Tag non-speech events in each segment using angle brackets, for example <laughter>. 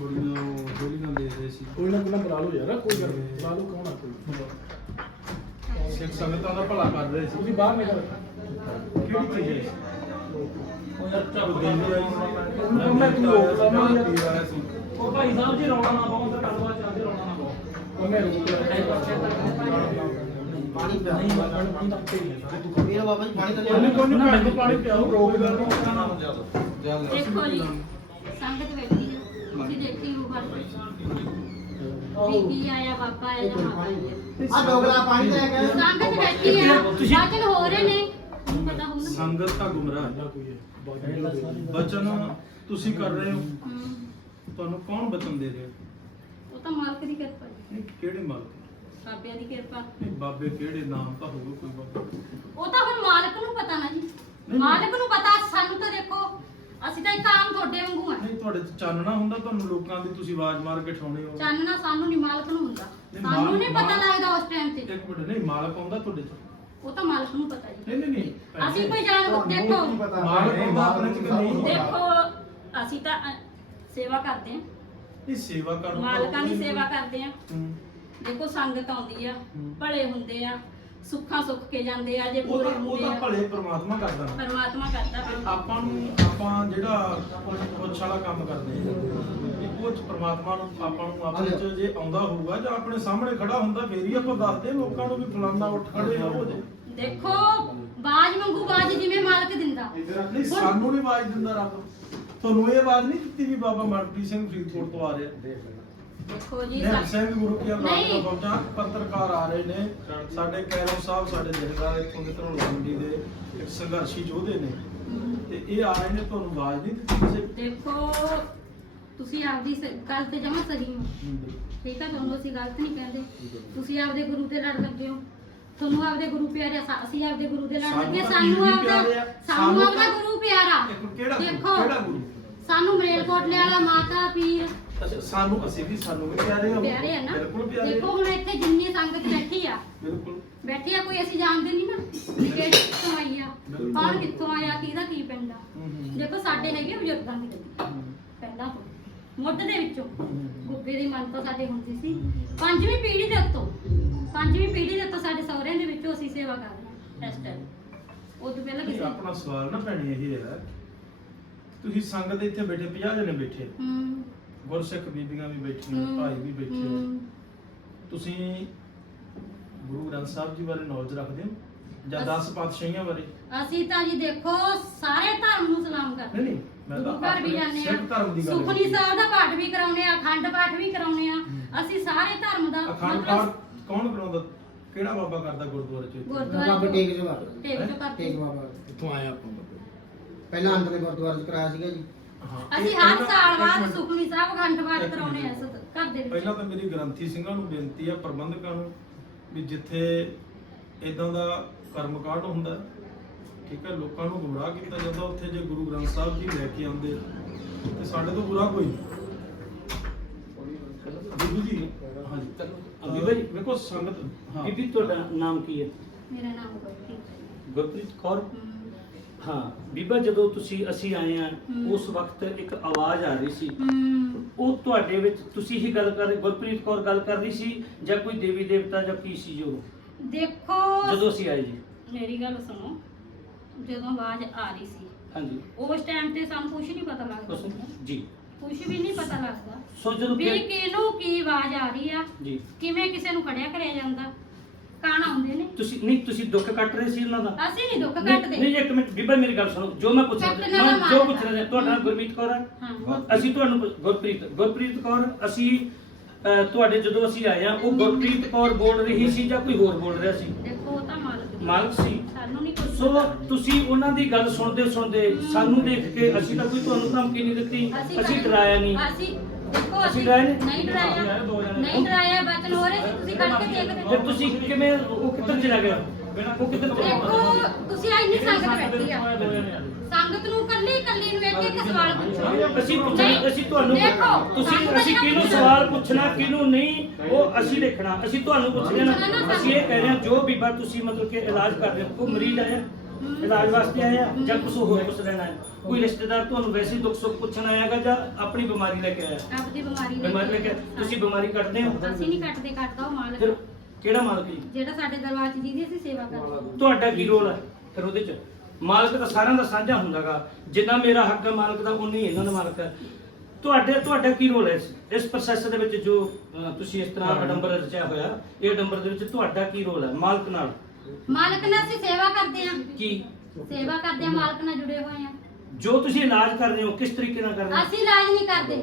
ਬੜੀਆਂ ਉਹ ਗੋਲੀਆਂ ਦੇ ਰਹੇ ਸੀ। ਕੋਈ ਨਾ ਕੋਈ ਨਾ ਬੁਲਾ ਲਓ ਯਾਰ ਕੋਈ ਗੱਲ ਨਹੀਂ। ਬੁਲਾ ਲਓ ਕੌਣ ਆ ਕੋਈ ਸਿੱਖ ਸੰਗਤਾਂ ਦਾ ਭਲਾ ਕਰ ਰਹੇ ਸੀ। ਤੁਸੀਂ ਬਾਹਰ ਨਿਕਲ ਕਿਹੜੀ ਚੀਜ਼ ਹੈ? ਉਹ ਯਾਰ ਉਹ ਦਿੰਦੇ ਆਈ। ਉਹਨੂੰ ਮੈਂ ਤੂੰ ਰੋਕ ਲਾ ਮੈਂ ਯਾਰ। ਪੀ ਆਇਆ ਸੀ ਉਹ ਭਾਈ ਸਾਹਿਬ ਜੀ ਰੌਲਾ ਨਾ ਪਾਓ ਤਾਂ ਗੱਲਬਾਤ ਚੱਲਦੀ ਰੌਲਾ ਨਾ ਪਾਓ। ਉਹ ਮੈਂ ਰੋਕ ਪਾਣੀ ਪਿਆ। ਨਹੀਂ ਪਾਣੀ ਤਾਂ ਪੀ ਲਿਆ ਤੂੰ ਮੇਰਾ ਬਾਬਾ ਜੀ ਪਾਣੀ ਤਾਂ ਕੋਈ ਨਹੀਂ ਕੋਈ ਨਹੀਂ ਭੈਣ ਨੂੰ ਪਾਣੀ ਪਿਆਓ ਰੋਕ ਲਾ ਦੇਖੋ ਦੇਖੋ ਜੀ ਸੰਗਤ ਹੈ ਤੁਸੀਂ ਦੇਖੀ ਉਹ ਗੱਲ। ਬੀਬੀ ਆਇਆ ਬਾਬਾ ਆਇਆ ਜਾਂ। ਮਾਤਾ ਆਈ ਆ ਡੋਗਲਾ ਪਾਣੀ ਤਾਂ ਹੈਗਾ ਸੰਗਤ ਬੈਠੀ ਆ। ਵਾਚਨ ਹੋ ਰਹੇ ਨੇ। ਤੁਹਾਨੂੰ ਪਤਾ ਹੋਊਗਾ ਸੰਗਤ ਤਾਂ ਗੁੰਮਰਾਹ ਹੈ ਕੋਈ ਹੈ। ਬਚਨ ਤੁਸੀਂ ਕਰ ਰਹੇ ਹੋ। ਹਮ, ਤੁਹਾਨੂੰ ਕੌਣ ਬਚਨ ਦੇ ਰਿਹਾ? ਉਹ ਤਾਂ ਮਾਲਕ ਦੀ ਕਿਰਪਾ ਜੀ। ਨਹੀਂ ਕਿਹੜੇ ਮਾਲਕ? ਬਾਬਿਆਂ ਦੀ ਕਿਰਪਾ। ਨਹੀਂ ਬਾਬੇ ਕਿਹੜੇ ਨਾਮ ਤਾਂ ਹੋਊਗਾ ਕੋਈ ਬਾਬਾ? ਉਹ ਤਾਂ ਹੁਣ ਮਾਲਕ ਨੂੰ ਪਤਾ ਨਾ ਜੀ। ਮਾਲਕ ਨੂੰ ਪਤਾ ਸਾਨੂੰ ਤਾਂ ਦੇਖੋ। ਅਸੀਂ ਤਾਂ ਇੱਕ ਆਮ ਤੁਹਾਡੇ ਵਾਂਗੂ ਆ। ਨਹੀਂ ਤੁਹਾਡੇ ਚ ਚਾਨਣਾ ਹੁੰਦਾ ਤੁਹਾਨੂੰ ਲੋਕਾਂ ਦੀ ਤੁਸੀਂ ਆਵਾਜ਼ ਮਾਰ ਕੇ ਠਾਉਣੇ ਹੋ। ਚਾਨਣਾ ਸਾਨੂੰ ਨਹੀਂ ਮਾਲਕ ਨੂੰ ਹੁੰਦਾ। ਨਹੀਂ, ਸਾਨੂੰ ਮਾਲਕ- ਨਹੀਂ ਪਤਾ ਮਾਲਕ- ਲੱਗਦਾ ਉਸ ਟਾਈਮ ਤੇ। ਇੱਕ ਮਿੰਟ ਨਹੀਂ ਮਾਲਕ ਆਉਂਦਾ ਤੁਹਾਡੇ ਚ। ਉਹ ਤਾਂ ਮਾਲਕ ਨੂੰ ਪਤਾ ਜੀ ਨਹੀਂ ਨਹੀਂ ਨਹੀਂ ਭੈਣ ਅਸੀਂ ਕੋਈ ਜਾਣ ਦੇਖੋ। ਮਾਲਕ ਆਉਂਦਾ ਆਪਣੇ ਚ ਕਿ ਨਹੀਂ ਦੇਖੋ ਅਸੀਂ ਤਾਂ ਅ, ਸੇਵਾ ਕਰਦੇ ਹਾਂ। ਇਹ ਸੇਵਾ ਕਰਨ ਮਾਲਕਾਂ ਦੀ ਸੇਵਾ ਕਰਦੇ ਆ ਹੂੰ। ਦੇਖੋ ਸੰਗਤ ਆਉਂਦੀ ਆ। ਭਲੇ ਹੁੰਦੇ ਆ। ਸੁੱਖਾਂ ਸੁੱਖ ਕੇ ਜਾਂਦੇ ਆ ਜੇ ਉਹ ਪੂਰੇ ਤਾਂ ਉਹ ਹੁੰਦੇ ਤਾਂ ਆ। ਭਲੇ ਪ੍ਰਮਾਤਮਾ ਕਰਦਾ ਨਾ। ਪਰਮਾਤਮਾ ਕਰਦਾ ਤੇ ਵਾ। ਆਪਾਂ ਨੂੰ ਆਪਾਂ ਜਿਹੜਾ ਪੁੱਛ ਵਾਲਾ ਕੰਮ ਕਰਦੇ ਹਾਂ ਇਹ ਉਹ ਚ ਪ੍ਰਮਾਤਮਾ ਨੂੰ ਆਪਾਂ ਨੂੰ ਆਪਣੇ ਚ ਜੇ ਆਉਂਦਾ ਹੋਊਗਾ ਜਾਂ ਆਪਣੇ ਸਾਹਮਣੇ ਖੜਾ ਹੁੰਦਾ ਫੇਰ ਹੀ ਆਪਾਂ ਦੱਸਦੇ ਹਾਂ ਲੋਕਾਂ ਨੂੰ ਵੀ ਫਲਾਨਾ ਉੱਠ ਖੜੇ ਉਹ ਜੇ। ਦੇਖੋ ਬਾਜ ਮੰਗੂ ਬਾਜ ਜਿਵੇਂ ਮਾਲਕ ਦਿੰਦਾ। ਨਹੀਂ ਸਾਨੂੰ ਨਹੀਂ ਆਵਾਜ਼ ਦਿੰਦਾ ਰੱਬ। ਤੁਹਾਨੂੰ ਇਹ ਆਵਾਜ਼ ਨਹੀਂ ਦਿੱਤੀ ਵੀ ਬਾਬਾ ਮਨਪ੍ਰੀਤ ਸਿੰਘ ਫਰੀਦਕੋਟ ਤੋਂ ਆ ਰਿਹਾ। ਦੇਖੋ ਜੀ ਨਿਹੰਗ ਸਾ- ਸਿੰਘ ਗੁਰੂ ਕੀ ਅਮਰ ਨਹੀਂ। ਪਹੁੰਚਾ ਪੱਤਰਕਾਰ ਆ ਰਹੇ ਨੇ। ਸਾਡੇ ਕੈਰੋ ਸਾਹਿਬ ਸਾਡੇ ਜਥੇਦਾਰ ਇੱਥੋਂ ਦੇ ਧਰੋਲਾ ਮੰਡੀ ਦੇ ਇੱਕ ਸੰਘਰਸ਼ੀ ਯੋਧੇ ਨੇ। ਹਮ, ਤੇ ਇਹ ਆ ਰਹੇ ਨੇ ਤੁਹਾਨੂੰ ਆਵਾਜ਼ ਨਹੀਂ ਦਿੱਤੀ ਕਿਸੇ ਦੇਖੋ ਤੁਸੀਂ ਆਪਦੀ ਸ- ਗੱਲ ਤੇ ਜਮਾ ਸਹੀ ਹੋ। ਹੂੰ। ਠੀਕ ਆ ਤੁਹਾਨੂੰ ਅਸੀਂ ਗਲਤ ਨਹੀਂ ਕਹਿੰਦੇ। ਤੁਸੀਂ ਆਪਦੇ ਗੁਰੂ ਦੇ ਲੜ ਲੱਗੇ ਹੋ। ਤੁਹਾਨੂੰ ਆਪਦੇ ਗੁਰੂ ਪਿਆਰੇ ਸਾ- ਅਸੀਂ ਆਪਦੇ ਗੁਰੂ ਦੇ ਲੜ ਸਾਨੂੰ ਲੱਗੇ। ਤਾਂ ਸਾਨੂੰ ਆਪਦਾ ਆ, ਸਾਨੂੰ ਸਾਨੂੰ ਆਪਦਾ ਤਾਂ- ਗੁਰੂ ਪਿਆਰਾ। ਇੱਕ ਕਿਹੜਾ ਗੁਰੂ? ਦੇਖੋ ਕਿਹੜਾ ਗੁਰੂ? ਸਾਨੂੰ ਮਰੇਲਕੋਟਲੇ ਵਾਲਾ ਮਾਤਾ ਪੀਰ ਅੱਛਾ ਸਾਨੂੰ ਅਸੀਂ ਵੀ ਸਾਨੂੰ ਵੀ ਪਿਆਰੇ ਹੋ ਪਿਆਰੇ ਆ ਨਾ? ਬਿਲਕੁਲ ਪਿਆਰੇ ਦੇਖੋ ਹੁਣ ਇੱਥੇ ਜਿੰਨੀ ਸੰਗਤ ਬੈਠੀ ਆ। ਬਿਲਕੁਲ। ਬੈਠੀ ਆ ਕੋਈ ਅਸੀਂ ਜਾਣਦੇ ਨਹੀਂ ਨਾ ਵੀ ਕਿਹੜੀ ਕਿੱਥੋਂ ਆਈ ਆ। ਬਿਲਕੁਲ। ਕੌਣ ਕਿੱਥੋਂ ਆਇਆ ਕਿਹਦਾ ਕੀ ਪਿੰਡ ਆ। ਹੂੰ, ਹੂੰ। ਦੇਖੋ ਸਾਡੇ ਹੈਗੇ ਬਜ਼ੁਰਗਾਂ ਦੀ। ਗੱਡੀ ਹੂੰ। ਪਹਿਲਾਂ ਤੋਂ। ਮੁੱਢ ਦੇ ਵਿੱਚੋਂ। ਹੂੰ। ਗੁੱਬੇ ਦੀ ਮੰਨਤਾ ਸਾਡੇ ਹੁੰਦੀ ਸੀ। ਪੰਜਵੀਂ ਪੀੜ੍ਹੀ ਦੇ ਉੱਤੋਂ। ਪੰਜਵੀਂ ਪੀੜ੍ਹੀ ਦੇ ਉੱਤੋਂ ਸਾਡੇ ਸਹੁਰਿਆਂ ਦੇ ਵਿੱਚੋਂ ਅਸੀਂ ਸੇਵਾ ਕਰ ਰਹੇ ਹਾਂ। ਇਸ ਟਾਈਮ ਤੋਂ ਪਹਿਲਾਂ ਨਹੀਂ, ਕਿਸੇ ਆਪਣਾ ਸਵਾਲ ਨਾ ਭੈਣੇ ਇਹ ਹੈ ਤੁਸੀਂ ਸੰਗਤ ਦੇ ਇੱਥੇ ਬੈਠੇ 50 ਜਣੇ ਬੈਠੇ। ਹੂੰ। ਗੁਰਸਿੱਖ ਬੀਬੀਆਂ ਵੀ ਬੈਠੀਆਂ ਹੂੰ, ਭਾਈ ਵੀ ਬੈਠੇ ਹੂੰ। ਤੁਸੀਂ ਗੁਰੂ ਗ੍ਰੰਥ ਸਾਹਿਬ ਜੀ ਬਾਰੇ ਨੌਲੇਜ ਰੱਖਦੇ ਹੋ? ਜਾਂ ਅਸ- 10 ਪਾਤਸ਼ਾਹੀਆਂ ਬਾਰੇ? ਅਸੀਂ ਤਾਂ ਜੀ ਦੇਖੋ ਸਾਰੇ ਧਰਮ ਨੂੰ ਸਲਾਮ ਕਰਦੇ ਨਹੀਂ ਨਹੀਂ ਮੈਂ ਤਾਂ ਗੁਰੂ ਘਰ ਵੀ ਆਪਣੇ ਜਾਂਦੇ ਸਿੱਖ ਧਰਮ ਦੀ ਗੱਲ ਸੁਖਨੀ ਸਾਹਿਬ ਦਾ ਪਾਠ ਵੀ ਕਰਾਉਨੇ ਆ ਅਖੰਡ ਪਾਠ ਵੀ ਕਰਾਉਨੇ ਆ ਅਸੀਂ ਸਾਰੇ ਧਰਮ ਦਾ ਅਖੰਡ ਪਾਠ ਕੌਣ ਕਰਾਉਂਦਾ? ਕਿਹੜਾ ਬਾਬਾ ਕਰਦਾ ਗੁਰਦੁਆਰੇ ਚ? ਗੁਰਦੁਆਰੇ ਬਾਬਾ ਟੇਕ ਜਵਾ ਟੇਕ ਜੋ ਕਰਦੇ। ਟੇਕ ਬਾਬਾ। ਕਿੱਥੋਂ ਆਇਆ ਆਪਾਂ ਪਹਿਲਾਂ ਅੰਦਰ ਦੇ ਗੁਰਦੁਆਰੇ ਚ ਕਰਾਇਆ ਸੀਗਾ ਜੀ। ਹਾਂ, ਅਸੀਂ ਇਹ ਹਰ ਪਹਿਲਾਂ- ਸਾਲ ਇੱਕ ਬਾਅਦ ਮਿੰਟ। ਸੁਖਨੀ ਸਾਹਿਬ ਅਖੰਡ ਪਾਠ ਇੱਕ ਕਰਾਉਨੇ ਆ ਮਿੰਟ। ਸਤ- ਘਰ ਦੇ ਪਹਿਲਾਂ ਤਾਂ ਮੇਰੀ ਗ੍ਰੰਥੀ ਸਿੰਘਾਂ ਨੂੰ ਬੇਨਤੀ ਆ ਪ੍ਰਬੰਧਕਾਂ ਨੂੰ ਵੀ ਜਿੱਥੇ ਇਦਾਂ ਦਾ ਕਰਮਕਾਂਡ ਹੁੰਦਾ ਠੀਕ ਹੈ ਲੋਕਾਂ ਨੂੰ ਗੁੰਮਰਾਹ ਕੀਤਾ ਜਾਂਦਾ ਉੱਥੇ ਜੇ ਗੁਰੂ ਗ੍ਰੰਥ ਸਾਹਿਬ ਜੀ ਲੈ ਕੇ ਆਉਂਦੇ ਤੇ ਸਾਡੇ ਤੋਂ ਬੁਰਾ ਕੋਈ ਨਹੀਂ। ਬੀਬੀ ਜੀ ਹਾਂਜੀ। ਵੇਖੋ ਸੰਗਤ ਹਾਂ। ਬੀਬੀ ਤੁਹਾਡਾ ਨਾਮ ਕੀ ਹੈ? ਮੇਰਾ ਨਾਮ ਗੁਰਪ੍ਰੀਤ ਹੈ। ਗੁਰਪ੍ਰੀਤ ਕੌਰ? ਹਮ, ਹਾਂ ਬੀਬਾ ਜਦੋਂ ਤੁਸੀਂ ਅਸੀਂ ਆਏ ਆ ਹਮ। ਉਸ ਵਕਤ ਇੱਕ ਆਵਾਜ਼ ਆ ਰਹੀ ਸੀ। ਹਮ, ਉਹ ਤੁਹਾਡੇ ਵਿੱਚ ਤੁਸੀਂ ਹੀ ਗੱਲ ਕਰ ਰਹੇ ਗੁਰਪ੍ਰੀਤ ਕੌਰ ਗੱਲ ਕਰ ਰਹੀ ਸੀ ਜਾਂ ਕੋਈ ਦੇਵੀ ਦੇਵਤਾ ਜਾਂ ਕੀ ਸੀ ਜੋ? ਦੇਖੋ ਜਦੋਂ ਅਸੀਂ ਆਏ ਜੀ। ਮੇਰੀ ਗੱਲ ਸੁਣੋ ਜਦੋਂ ਆਵਾਜ਼ ਆ ਰਹੀ ਸੀ। ਹਾਂਜੀ। ਉਸ ਟਾਈਮ ਤੇ ਸਾਨੂੰ ਕੁਝ ਨਹੀਂ ਪਤਾ ਲੱਗਦਾ। ਉਸ- ਜੀ। ਕੁਝ ਵੀ ਨਹੀਂ ਪਤਾ ਲੱਗਦਾ। ਸੋ ਜਦੋਂ ਵੀ ਫਿਰ- ਕਿਹਨੂੰ ਕੀ ਆਵਾਜ਼ ਆ ਰਹੀ ਆ ਜੀ। ਕਿਵੇਂ ਕਿਸੇ ਨੂੰ ਖੜਿਆ ਕਰਿਆ ਜਾਂਦਾ। ਕਾਣ ਆਉਂਦੇ ਨੇ। ਤੁਸੀਂ ਨਹੀਂ ਤੁਸੀਂ ਦੁੱਖ ਕੱਟ ਰਹੇ ਸੀ ਉਹਨਾਂ ਦਾ। ਅਸੀਂ ਨਹੀਂ ਦੁੱਖ ਨਹੀਂ ਕੱਟਦੇ। ਨਹੀਂ, ਇੱਕ ਮਿੰਟ ਬੀਬਾ ਮੇਰੀ ਗੱਲ ਸੁਣੋ। ਜੋ ਮੈਂ ਪੁੱਛ ਰਿਹਾ ਕੱਟਣਾ ਨਾ ਮੈਂ ਜੋ ਮਾਰਨਾ। ਪੁੱਛ ਰਿਹਾ ਤੁਹਾਡਾ ਨਾਮ ਗੁਰਮੀਤ ਕੌਰ ਹੈ? ਹਾਂ। ਅਸੀਂ ਤੁਹਾਨੂੰ ਪੁੱਛ- ਗੁਰਪ੍ਰੀਤ ਗੁਰਪ੍ਰੀਤ ਕੌਰ ਅਸੀਂ ਅਹ, ਤੁਹਾਡੇ ਜਦੋਂ ਅਸੀਂ ਆਏ ਆ ਉਹ ਗੁਰਪ੍ਰੀਤ ਕੌਰ ਬੋਲ ਰਹੀ ਸੀ ਜਾਂ ਕੋਈ ਹੋਰ ਬੋਲ ਰਿਹਾ ਸੀ? ਦੇਖੋ ਉਹ ਤਾਂ ਮਾਲਕ ਦੀ ਮਾਲਕ ਸੀ। ਸਾਨੂੰ ਨਹੀਂ ਕੁਝ ਸੋ ਤੁਸੀਂ ਉਹਨਾਂ ਦੀ ਗੱਲ ਸੁਣਦੇ ਸੁਣਦੇ ਸਾਨੂੰ ਦੇਖ ਕੇ ਅਸੀਂ ਤਾਂ ਕੋਈ ਤੁਹਾਨੂੰ ਧਮਕੀ ਨਹੀਂ ਦਿੱਤੀ। ਅਸੀਂ ਡਰਾਇਆ ਨਹੀਂ। ਅਸੀਂ ਦੇਖੋ ਅਸੀਂ ਨਹੀਂ? ਨਹੀਂ ਡਰਾਇਆ। ਨਹੀਂ ਡਰਾਇਆ ਬਚਨ ਹੋ ਰਹੇ ਸੀ ਤੁਸੀਂ ਖੜ ਕੇ ਦੇਖਦੇ ਫਿਰ ਤੁਸੀਂ ਕਿਵੇਂ ਉਹ ਕਿੱਧਰ ਚਲਾ ਗਿਆ? ਉਹ ਕਿੱਧਰ ਚਲਾ ਦੇਖੋ ਤੁਸੀਂ ਆ ਇੰਨੀ ਸੰਗਤ ਬੈਠੀ ਆ। ਸੰਗਤ ਨੂੰ ਕੱਲੀ ਕੱਲੀ ਨੂੰ। ਇੱਕ ਇੱਕ ਸਵਾਲ ਪੁੱਛੋ। ਅਸੀਂ ਪੁੱਛਣਾ ਨਹੀਂ, ਅਸੀਂ ਤੁਹਾਨੂੰ ਦੇਖੋ, ਤੁਸੀਂ ਸਾਨੂੰ ਅਸੀਂ ਤਾਂ ਕਿਹਨੂੰ ਪੁੱਛਣਾ। ਸਵਾਲ ਪੁੱਛਣਾ ਕਿਹਨੂੰ ਨਹੀਂ ਉਹ ਅਸੀਂ ਦੇਖਣਾ। ਅਸੀਂ ਤੁਹਾਨੂੰ ਪੁੱਛ ਰਹੇ ਪੁੱਛਣਾ ਨਾ ਨਾ ਸਾਨੂੰ। ਅਸੀਂ ਇਹ ਕਹਿ ਰਹੇ ਹਾਂ ਜੋ ਬੀਬਾ ਤੁਸੀਂ ਮਤਲਬ ਕਿ ਇਲਾਜ ਕਰ ਰਹੇ ਹੋ ਉਹ ਮਰੀਜ਼ ਆਇਆ। ਇਲਾਜ ਵਾਸਤੇ ਆਏ ਆ ਜਾਂ। ਕੁਝ ਹੋਰ ਕੁਝ ਲੈਣਾ ਹੈ। ਕੋਈ ਰਿਸ਼ਤੇਦਾਰ ਤੁਹਾਨੂੰ ਵੈਸੇ ਹੀ ਦੁੱਖ ਸੁੱਖ ਪੁੱਛਣ ਆਇਆਗਾ ਜਾਂ ਆਪਣੀ ਬਿਮਾਰੀ ਲੈ ਕੇ ਆਇਆ? ਆਪਦੀ ਬਿਮਾਰੀ ਲੈ ਬਿਮਾਰੀ ਲੈ ਕੇ ਤੁਸੀਂ ਬਿਮਾਰੀ ਕੱਢਦੇ ਹੋ? ਅਸੀਂ ਨਹੀਂ ਕੱਟਦੇ ਕੱਟਦਾ ਉਹ ਮਾਲਕ। ਫਿਰ ਕਿਹੜਾ ਮਾਲਕ ਜੀ? ਜਿਹੜਾ ਸਾਡੇ ਦਰਬਾਰ 'ਚ ਜਿਹਦੀ ਅਸੀਂ ਸੇਵਾ ਕਰਦੇ ਹਾਂ। ਤੁਹਾਡਾ ਕੀ ਰੋਲ ਹੈ ਫਿਰ ਉਹਦੇ ਚ। ਮਾਲਕ ਤਾਂ ਸਾਰਿਆਂ ਦਾ ਸਾਂਝਾ ਹੁੰਦਾਗਾ ਜਿੰਨਾ ਮੇਰਾ ਹੱਕ ਹੈ ਮਾਲਕ ਦਾ ਉਨੀ ਹੀ ਇਹਨਾਂ ਦਾ ਮਾਲਕ ਹੈ। ਤੁਹਾਡੇ ਤੁਹਾਡਾ ਕੀ ਰੋਲ ਹੈ ਇਸ ਇਸ ਪ੍ਰੋਸੈਸ ਦੇ ਵਿੱਚ ਜੋ ਅਹ, ਤੁਸੀਂ ਇਸ ਤਰ੍ਹਾਂ ਅਡੰਬਰ ਰਚਿਆ ਹੋਇਆ ਇਹ ਅਡੰਬਰ ਦੇ ਵਿੱਚ ਤੁਹਾਡਾ ਕੀ ਰੋਲ ਹੈ ਮਾਲਕ ਨਾਲ? ਮਾਲਕ ਨਾਲ ਅਸੀਂ ਸੇਵਾ ਕਰਦੇ ਹਾਂ। ਕੀ? ਸੇਵਾ ਕਰਦੇ ਹਾਂ ਮਾਲਕ ਨਾਲ ਜੁੜੇ ਹੋਏ ਹਾਂ। ਜੋ ਤੁਸੀਂ ਇਲਾਜ ਕਰ ਰਹੇ ਹੋ ਕਿਸ ਤਰੀਕੇ ਨਾਲ ਕਰ ਰਹੇ ਹੋ? ਅਸੀਂ ਇਲਾਜ ਨਹੀਂ ਕਰਦੇ।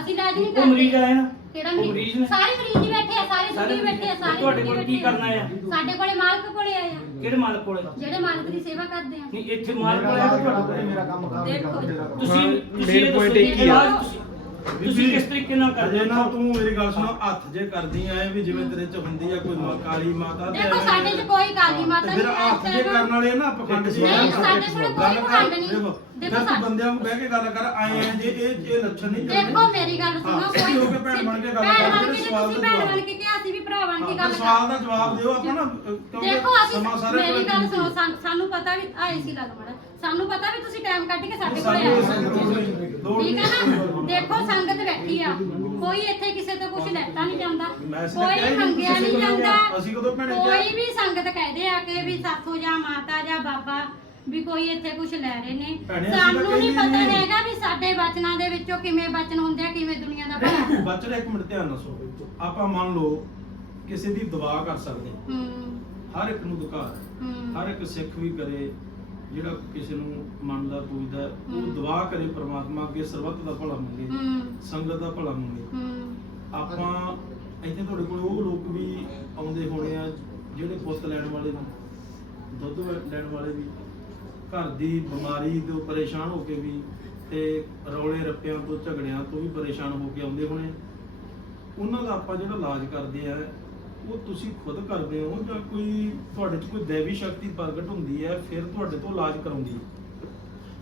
ਅਸੀਂ ਇਲਾਜ ਨਹੀਂ ਉਹ ਕਰਦੇ। ਮਰੀਜ਼ ਆਏ ਨਾ? ਕਿਹੜਾ ਉਹ ਮਰੀਜ਼? ਸਾਰੇ ਮਰੀਜ਼ ਹੀ ਬੈਠੇ ਆ ਸਾਰੇ ਸਾਰੇ ਦੁਖੀ ਬੈਠੇ ਆ ਸਾਰੇ ਤੁਹਾਡੇ ਕੋਲ ਕੀ ਆ। ਕਰਨਾ ਹੈ? ਸਾਡੇ ਕੋਲੇ ਮਾਲਕ ਕੋਲੇ ਆਏ ਆ। ਕਿਹੜੇ ਮਾਲਕ ਕੋਲੇ? ਜਿਹੜੇ ਮਾਲਕ ਦੀ ਸੇਵਾ ਕਰਦੇ ਆ। ਨਹੀਂ ਇੱਥੇ ਮਾਲਕ ਕੋਲੇ ਆਇਆ ਤੁਹਾਡੇ ਕੋਲੇ? ਮੇਰਾ ਕੰਮ ਖਰਾਬ ਦੇਖੋ ਤੁਸੀਂ ਤੁਸੀਂ ਇਹ point ਦੱਸੋ ਇੱਕ ਹੀ ਆ। ਇਲਾਜ ਤੁਸੀਂ- ਤੁਸੀਂ ਕਿਸ ਤਰੀਕੇ ਨਾਲ ਕਰਦੇ ਨਾ ਹੋ? ਤੂੰ ਮੇਰੀ ਗੱਲ ਸੁਣੋ ਹੱਥ ਜੇ ਕਰਦੀ ਐ ਵੀ ਜਿਵੇਂ ਤੇਰੇ ਚ ਹੁੰਦੀ ਆ ਕੋਈ ਮਾਂ ਕਾਲੀ ਮਾਤਾ ਤੇ ਦੇਖੋ ਐਵੇਂ- ਸਾਡੇ 'ਚ ਕੋਈ ਕਾਲੀ ਮਾਤਾ ਫਿਰ ਨਹੀਂ ਹੈ, ਹੱਥ ਜੇ ਕਰਨ ਵਾਲੇ ਨਾ ਪਖੰਡ ਸੀ ਨਹੀਂ, ਸਾਡੇ ਕੋਲ ਕੋਈ ਗੱਲ ਕਰ, ਪਖੰਡ ਨਹੀਂ। ਦੇਖੋ, ਦੇਖੋ ਫਿਰ ਸਾਡੇ- ਬੰਦਿਆਂ ਨੂੰ ਬਹਿ ਕੇ ਗੱਲ ਕਰ ਆਏ ਆ ਜੇ ਇਹ ਇਹ ਲੱਛਣ ਨਹੀਂ ਚੱਲਦੇ। ਦੇਖੋ ਮੇਰੀ ਗੱਲ ਸੁਣੋ ਹਾਂ, ਤੁਸੀਂ ਹੋ ਕੇ ਭੈਣ ਬਣ ਕੇ ਗੱਲ ਭੈਣ ਕਰਦੇ, ਬਣ ਕੇ ਜੇ ਸਵਾਲ ਤੁਸੀਂ ਦਾ ਭੈਣ ਜਵਾਬ। ਬਣ ਕੇ ਕਿਹਾ ਅਸੀਂ ਵੀ ਭਰਾ ਬਣ ਕੇ ਹਾਂ, ਗੱਲ ਫਿਰ ਸਵਾਲ ਕਰ ਦਾ ਜਵਾਬ ਦਿਓ ਆਪਾਂ ਨਾ ਅ, ਕਿਉਂਕਿ ਦੇਖੋ ਸਮਾਂ ਅਸੀਂ ਸਾਰੇ ਮੇਰੀ ਗੱਲ ਸੁਣੋ ਸਾਨੂੰ- ਸਾਨੂੰ ਪਤਾ ਵੀ ਆਏ ਸੀ ਲੱਗ ਮੜਾ। ਸਾਨੂੰ ਪਤਾ ਵੀ ਤੁਸੀਂ ਟਾਈਮ ਕੱਢ ਕੇ ਸਾਡੇ ਕੋਲ ਆਏ ਹੋ। ਠੀਕ ਹੈ। ਨਾ? ਦੇਖੋ ਕੋਈ ਇੱਥੇ ਕਿਸੇ ਤੋਂ ਕੁਝ ਲੈਤਾ ਨਹੀਂ ਜਾਂਦਾ ਮੈਂ ਇਸ ਨੇ ਕਿਹਾ ਕੋਈ ਨਹੀਂ, ਮੰਗਿਆ ਨਹੀਂ ਜਾਂਦਾ? ਅਸੀਂ ਕਦੋਂ ਭੈਣੇ ਕਿਹਾ? ਕੋਈ ਵੀ ਸੰਗਤ ਕਹਦੇ ਆ ਕਿ ਵੀ ਸਾਥੋਂ ਜਾਂ ਮਾਤਾ ਜਾਂ ਬਾਬਾ ਵੀ ਕੋਈ ਇੱਥੇ ਕੁਝ ਲੈ ਰਹੇ ਨੇ ਭੈਣੇ, ਅਸੀਂ ਤਾਂ ਸਾਨੂੰ ਨਹੀਂ ਕਹਿੰਦੇ ਪਤਾ ਨਹੀਂ। ਹੈਗਾ ਵੀ ਸਾਡੇ ਬਚਨਾਂ ਦੇ ਵਿੱਚੋਂ ਕਿਵੇਂ ਬਚਨ ਹੁੰਦੇ ਆ ਕਿਵੇਂ ਦੁਨੀਆ ਦਾ ਭਲਾ <coughs> ਬੱਚਾ ਇੱਕ ਮਿੰਟ ਧਿਆਨ ਨਾਲ ਸੁਣੋ ਆਪਾਂ ਮੰਨ ਲਓ ਕਿਸੇ ਦੀ ਦੁਆ ਕਰ ਸਕਦੇ ਹਾਂ। ਹੂੰ ਹਰ ਇੱਕ ਨੂੰ। ਹੂੰ ਹਰ ਇੱਕ ਸਿੱਖ ਵੀ ਕਰੇ ਜਿਹੜਾ ਕਿਸੇ ਨੂੰ ਮੰਨਦਾ ਪੂਜਦਾ ਉਹ। ਦੁਆ ਕਰੇ ਪ੍ਰਮਾਤਮਾ ਅੱਗੇ ਸਰਬੱਤ ਦਾ ਭਲਾ ਮੰਗੇ ਸੰਗਤ ਦਾ ਭਲਾ ਮੰਗੇ। ਆਪਾਂ ਇੱਥੇ ਤੁਹਾਡੇ ਕੋਲ ਉਹ ਲੋਕ ਵੀ ਆਉਂਦੇ ਹੋਣੇ ਆ ਜਿਹੜੇ ਪੁੱਤ ਲੈਣ ਵਾਲੇ ਨੇ ਦੁੱਧ ਲੈਣ ਵਾਲੇ ਵੀ ਘਰ ਦੀ ਬਿਮਾਰੀ ਤੋਂ ਪਰੇਸ਼ਾਨ ਹੋ ਕੇ ਵੀ ਤੇ ਰੌਲੇ ਰੱਪਿਆਂ ਤੋਂ ਝਗੜਿਆਂ ਤੋਂ ਵੀ ਪਰੇਸ਼ਾਨ ਹੋ ਕੇ ਆਉਂਦੇ ਹੋਣੇ ਉਹਨਾਂ ਦਾ ਆਪਾਂ ਜਿਹੜਾ ਇਲਾਜ ਕਰਦੇ ਆ ਉਹ ਤੁਸੀਂ ਖੁਦ ਕਰਦੇ ਹੋ ਜਾਂ ਕੋਈ ਤੁਹਾਡੇ 'ਚ ਕੋਈ ਦੇਵੀ ਸ਼ਕਤੀ ਪ੍ਰਗਟ ਹੁੰਦੀ ਹੈ ਫਿਰ ਤੁਹਾਡੇ ਤੋਂ ਇਲਾਜ ਕਰਾਉਂਦੀ ਹੈ?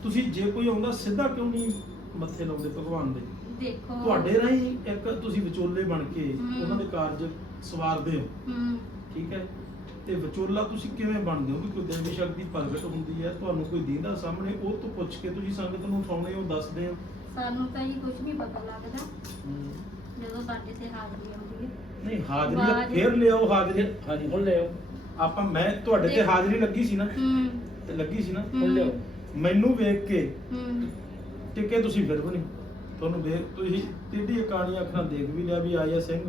ਤੁਸੀਂ ਜੇ ਕੋਈ ਆਉਂਦਾ ਸਿੱਧਾ ਕਿਉਂ ਨਹੀਂ ਮੱਥੇ ਲਾਉਂਦੇ ਭਗਵਾਨ ਦੇ? ਦੇਖੋ। ਤੁਹਾਡੇ ਰਾਹੀਂ ਇੱਕ ਤੁਸੀਂ ਵਿਚੋਲੇ ਬਣ ਕੇ ਹਮ। ਉਹਨਾਂ ਦੇ ਕਾਰਜ ਸਵਾਰਦੇ ਹੋ। ਹੂੰ। ਠੀਕ ਹੈ? ਤੇ ਵਿਚੋਲਾ ਤੁਸੀਂ ਕਿਵੇਂ ਬਣਦੇ ਹੋ? ਵੀ ਕੋਈ ਦੇਵੀ ਸ਼ਕਤੀ ਪ੍ਰਗਟ ਹੁੰਦੀ ਹੈ ਤੁਹਾਨੂੰ ਕੋਈ ਦੀਂਦਾ ਸਾਹਮਣੇ ਉਹ ਤੋਂ ਪੁੱਛ ਕੇ ਤੁਸੀਂ ਸੰਗਤ ਨੂੰ ਉਠਾਉਣੇ ਹੋ ਦੱਸਦੇ ਹੋ? ਸਾਨੂੰ ਤਾਂ ਇਹ ਕੁਝ ਨਹੀਂ ਪਤਾ ਲੱਗਦਾ। ਜਦੋਂ ਸਾਡੇ ਤੇ ਹਾਜ਼ਰੀ ਆਉਂਦੀ ਹੈ। ਨਹੀਂ ਹਾਜ਼ਰੀ ਤਾਂ ਫੇਰ ਲਿਆਓ ਹਾਜ਼ਰੀ। ਹਾਂਜੀ ਹੁਣ ਲਿਓ ਆਪਾਂ ਮੈਂ ਤੁਹਾਡੇ ਤੇ ਹਾਜ਼ਰੀ ਲੱਗੀ ਸੀ ਨਾ? ਹੂੰ। ਤੇ ਲੱਗੀ ਸੀ ਨਾ? ਹੁਣ ਲਿਓ ਮੈਨੂੰ ਵੇਖ ਕੇ ਹੂੰ। ਟਿੱਕੇ ਤੁਸੀਂ ਫਿਰ ਵੀ ਨਹੀਂ। ਤੁਹਾਨੂੰ ਵੇਖ ਤੁਸੀਂ ਟੇਢੀ ਕਾਣੀਆਂ ਅੱਖਾਂ ਦੇਖ ਵੀ ਲਿਆ ਵੀ ਆਇਆ ਸਿੰਘ।